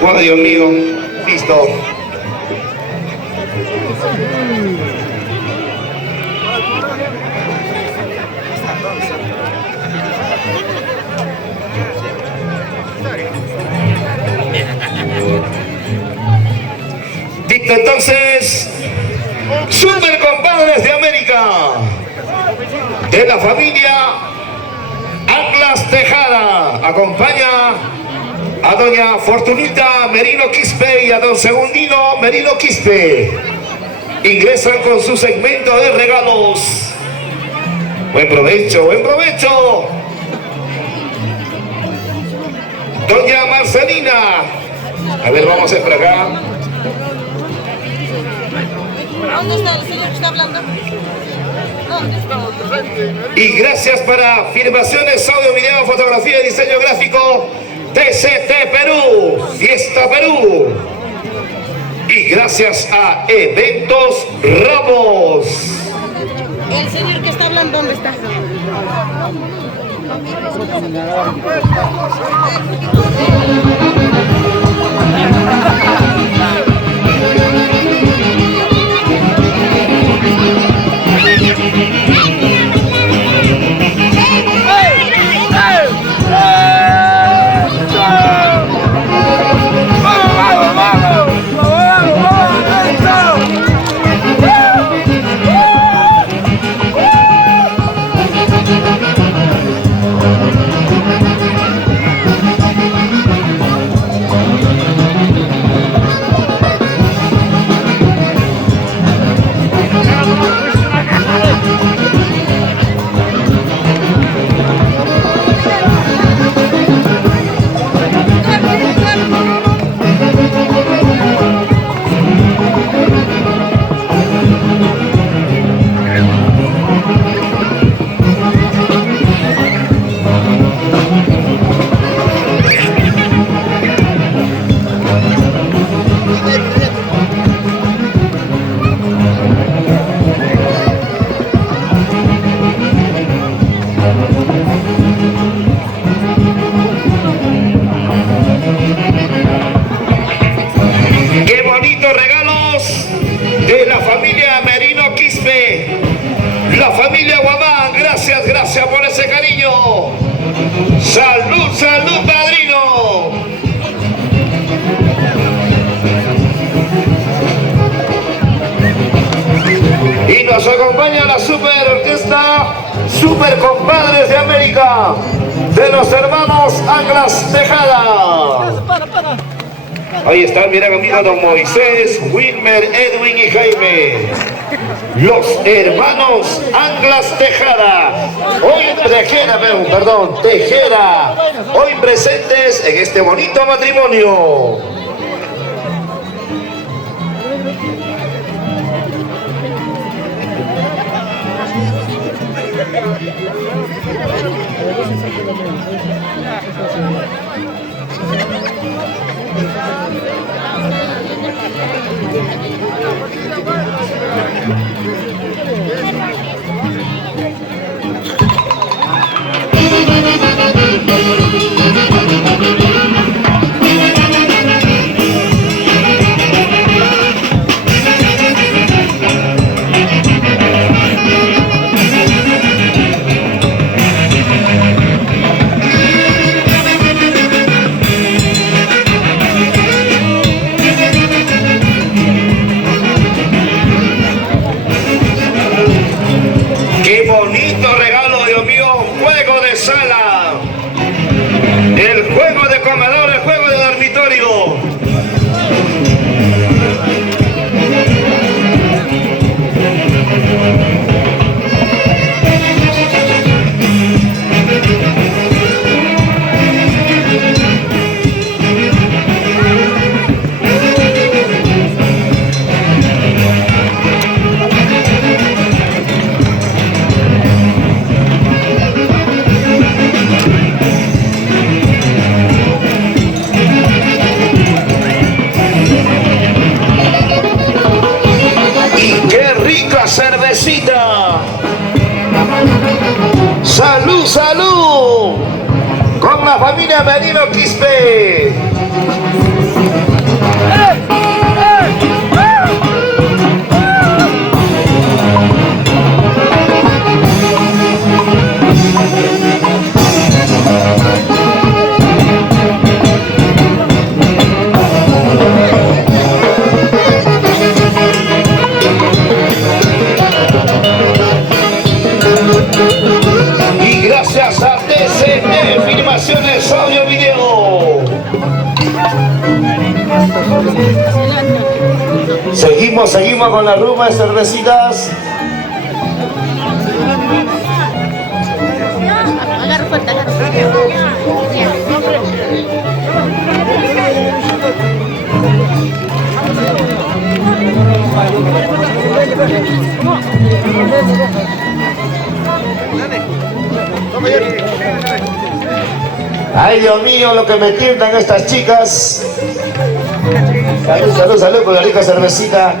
Bueno, Dios mío, listo. Listo, entonces, super compadres de América, de la familia Atlas Tejada, acompaña a doña Fortunita Merino Quispe y a don Segundino Merino Quispe. Ingresan con su segmento de regalos. Buen provecho, buen provecho. Doña Marcelina. A ver, vamos a ir por acá. ¿Dónde está el señor que está hablando? ¿Dónde está? Y gracias para filmaciones, audio, video, fotografía y diseño gráfico TCT Perú, Fiesta Perú. Y gracias a Eventos Ramos. El señor que está hablando, ¿dónde está? Qué bonitos regalos de la familia Merino Quispe, la familia Guamán. Gracias, gracias por ese cariño. Salud, salud, padrino. Y nos acompaña la super orquesta Super Compadres de América, de los hermanos Anglas Tejada. Ahí están, miren amigo, don Moisés, Wilmer, Edwin y Jaime. Los hermanos Anglas Tejada. Tejera. Hoy presentes en este bonito matrimonio. Qué bonito regalo, Dios mío, juego de sala, el juego de comedor, el juego de dormitorio. Cervecita. Salud, salud. Con la familia Merino Quispe. Y gracias a TCT Filmaciones Audio Video. Seguimos con la rumba de cervecitas. Agarra fuerte, agarra fuerte. Ay, Dios mío, lo que me tientan estas chicas. Salud, salud, salud con la rica cervecita.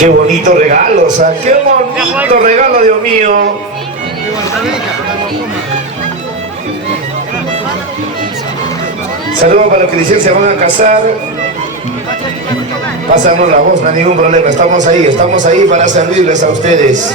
Qué bonito regalo, o sea, qué bonito regalo, Dios mío. Saludos para los que dicen que se van a casar. Pásanos la voz, no hay ningún problema. Estamos ahí para servirles a ustedes.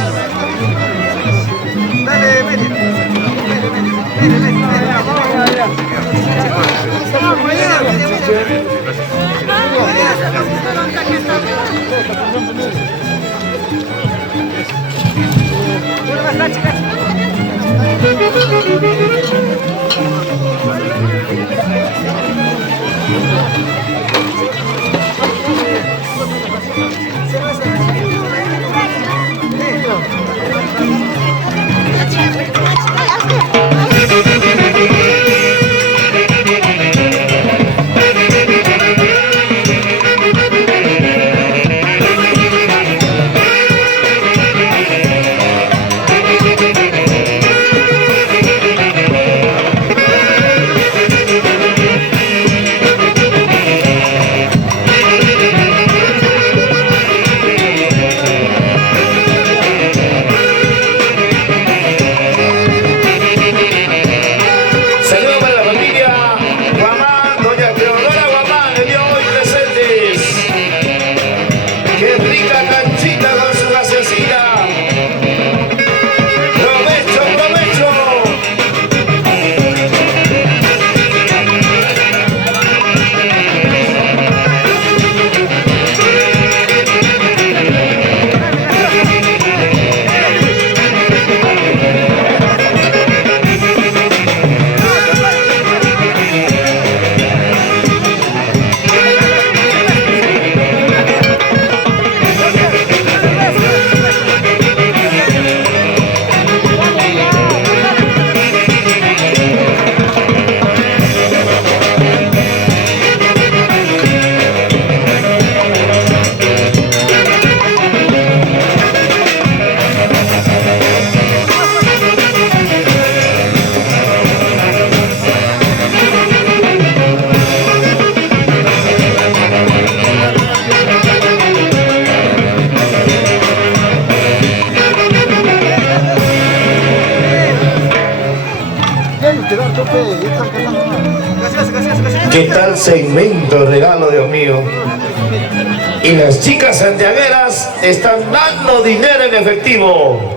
¿Qué tal segmento regalo, Dios mío? Y las chicas santiagueras están dando dinero en efectivo.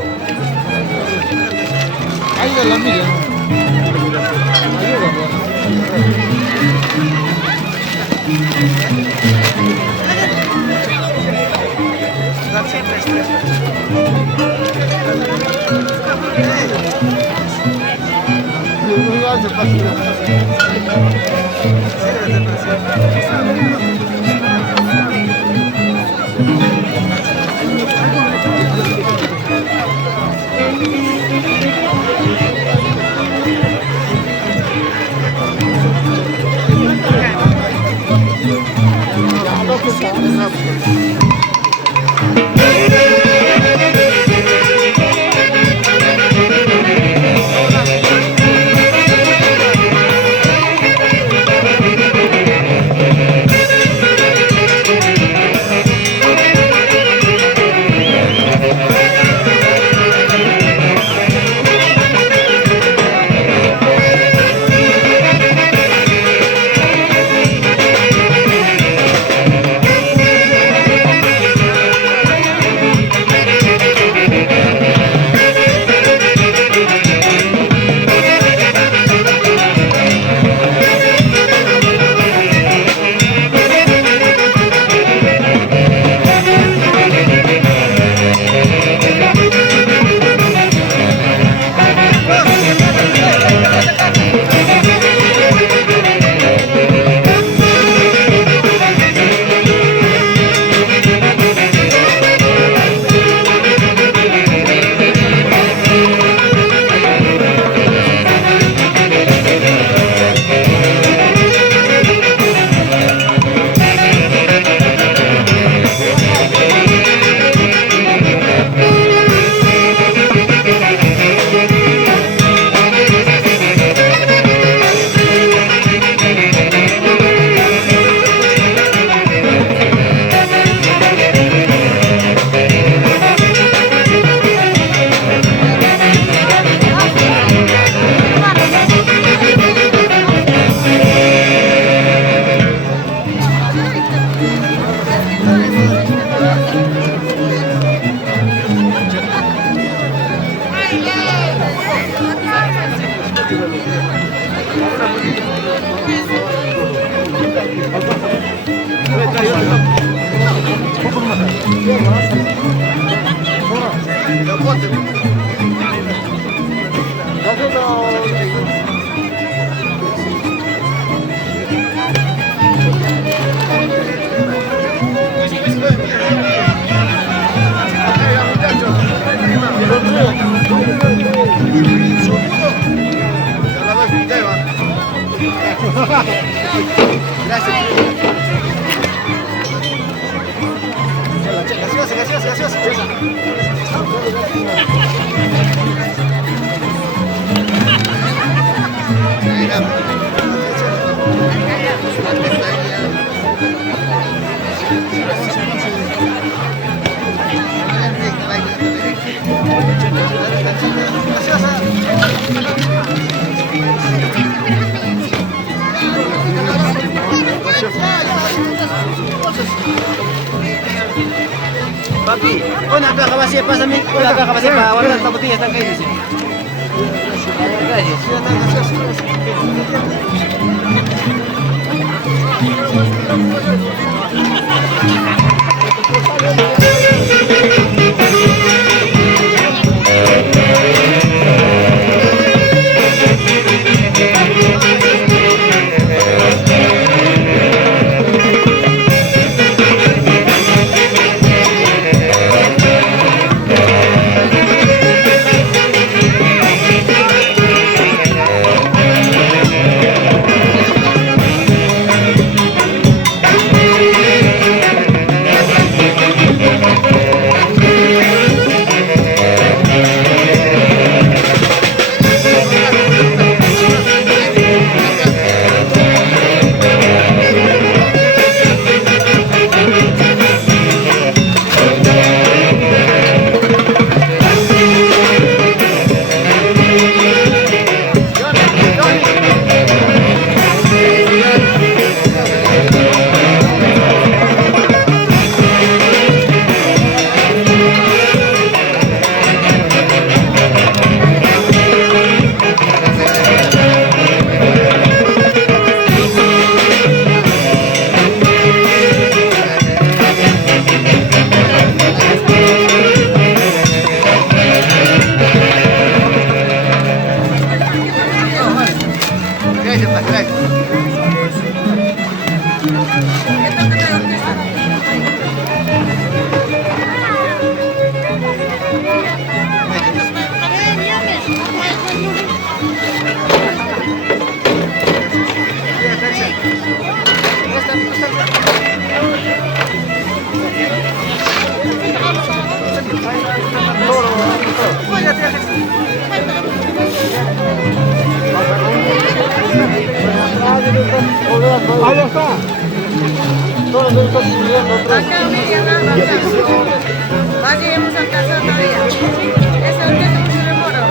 Papi, una caja vacía, pásame una caja vacía para guardar esta botella, está acá. Dice. Ahí está. Acá, Miriam, acá. Vayamos a casa todavía. Eso es que mucho demoro.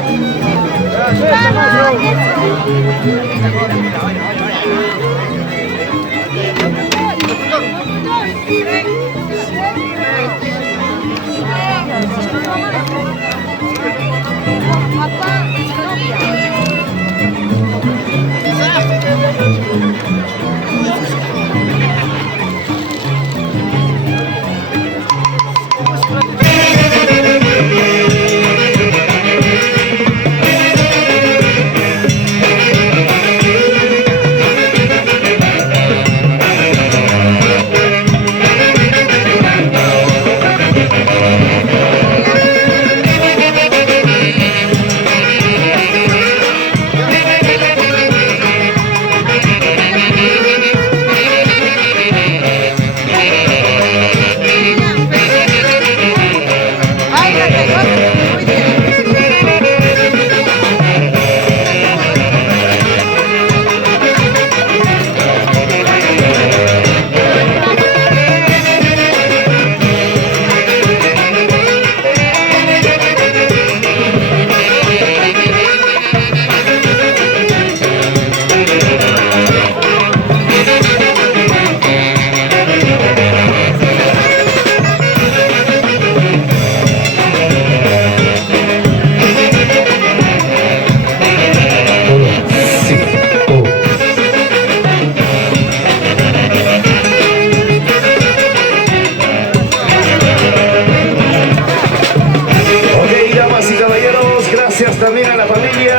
También a la familia.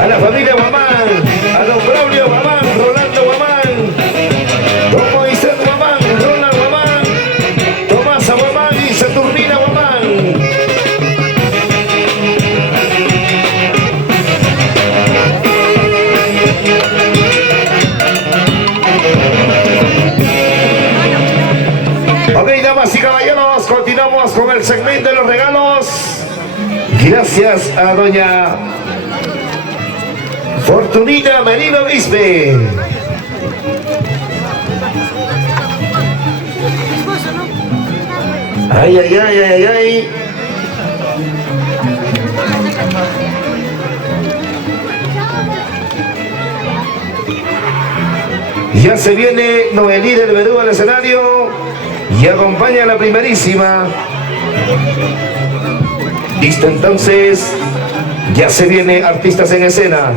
A la familia Guamán, a don Braulio Guamán, Rolando Guamán, don Moisés Guamán, Ronald Guamán, Tomasa Guamán y Saturnina Guamán. Ok, damas y caballeros, continuamos con el segmento de los regalos. Gracias a doña Fortunita Merino Bisbe. Ay, ay, ay, ay, ay. Ya se viene Noelí del Verú al escenario y acompaña a la primerísima. Listo, entonces, ya se viene artistas en escena.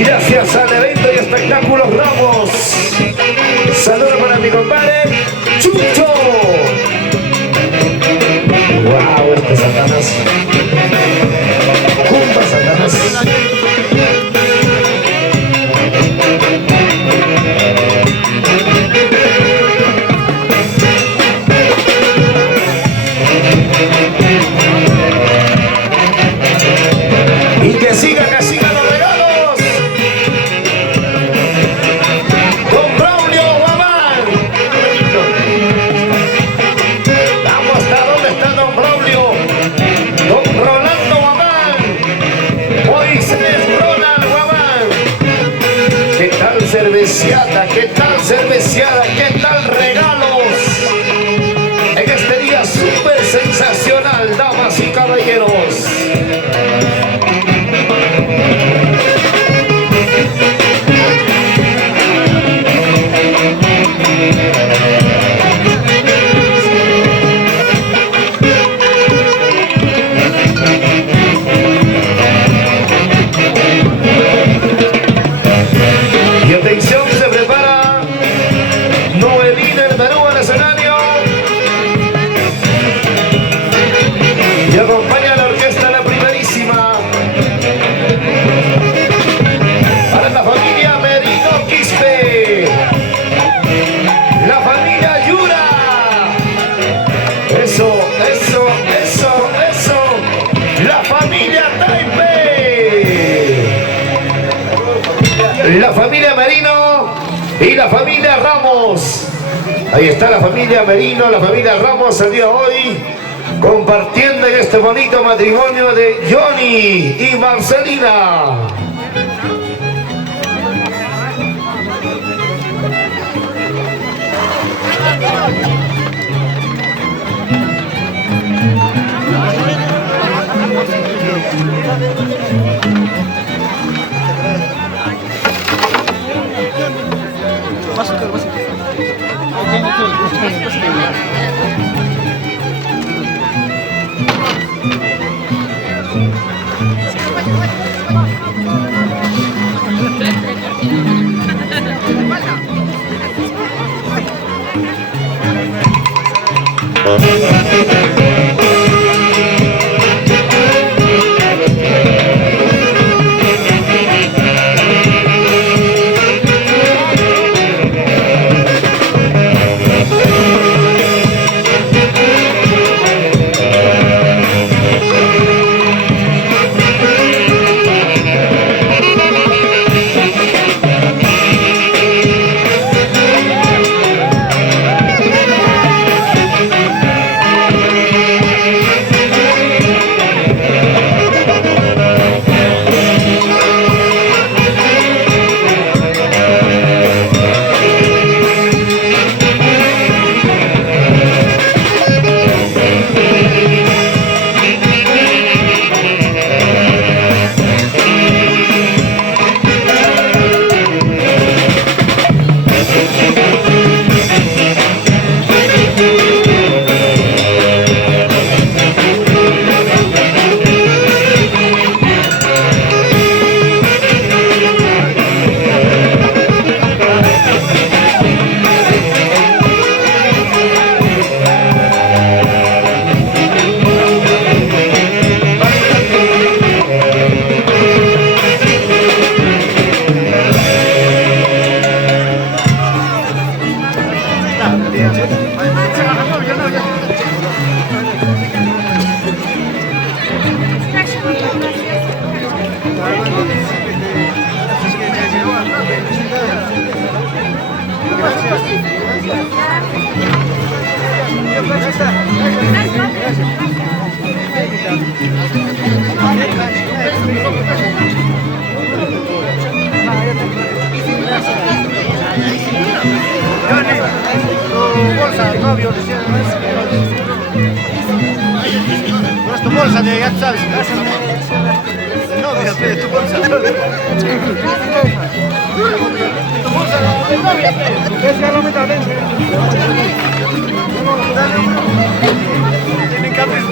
Gracias al evento y espectáculos Ramos. Saludos para mi compadre Chucho. Wow, este Satanás. Cumba Satanás. Y que sigan los regalos. Don Braulio Guamán. Vamos, ¿hasta dónde está don Braulio? Don Rolando Guamán. Moisés Ronald Guamán. ¿Qué tal cerveciada? ¿Qué tal cerveciada? ¿Qué tal regalos? En este día súper sensacional, damas y caballeros. Y atención, se prepara la familia Merino y la familia Ramos. Ahí está la familia Merino, la familia Ramos el día de hoy compartiendo en este bonito matrimonio de Johnny y Marcelina. Tu bolsa de, ya sabes, de novia, tu bolsa. Tu bolsa de novia, tienen capricho.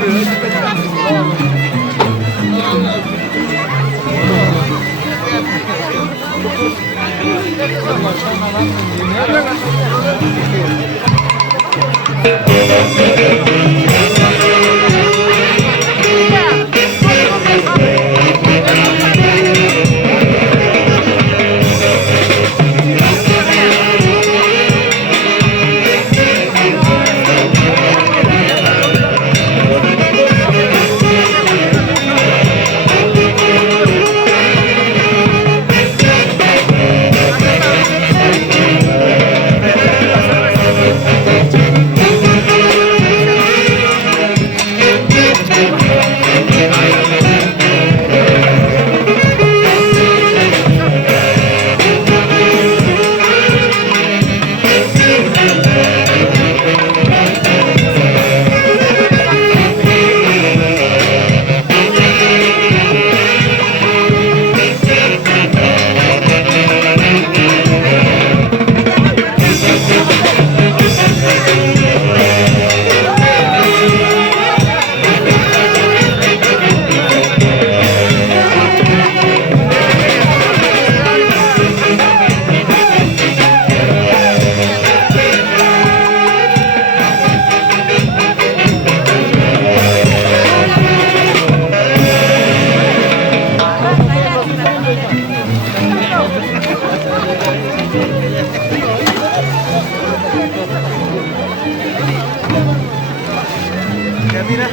Mira.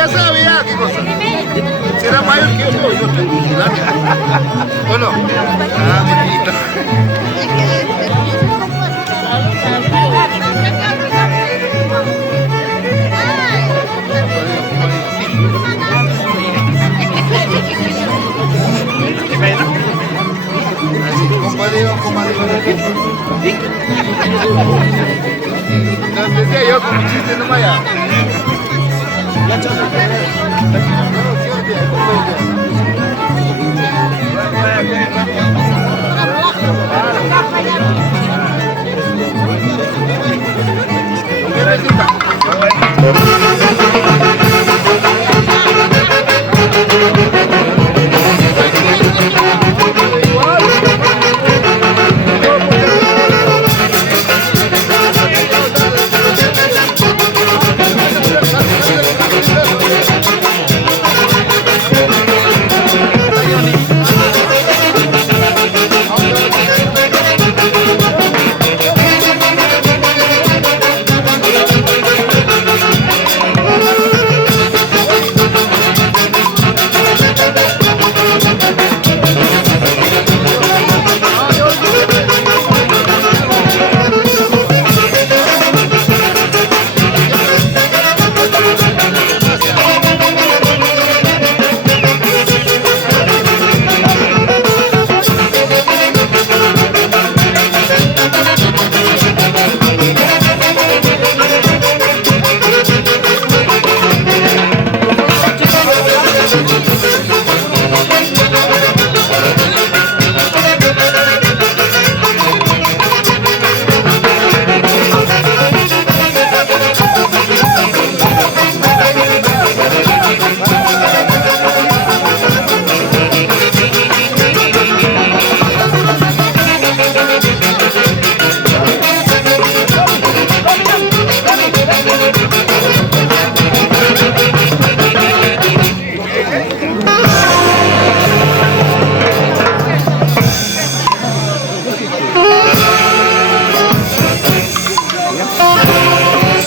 Ya sabía, qué cosa. Si era mayor que yo tengo un celular. ¿O no? Ah, bonito. No, decía yo con mi chiste nomás ya.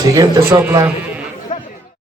Siguiente sopla.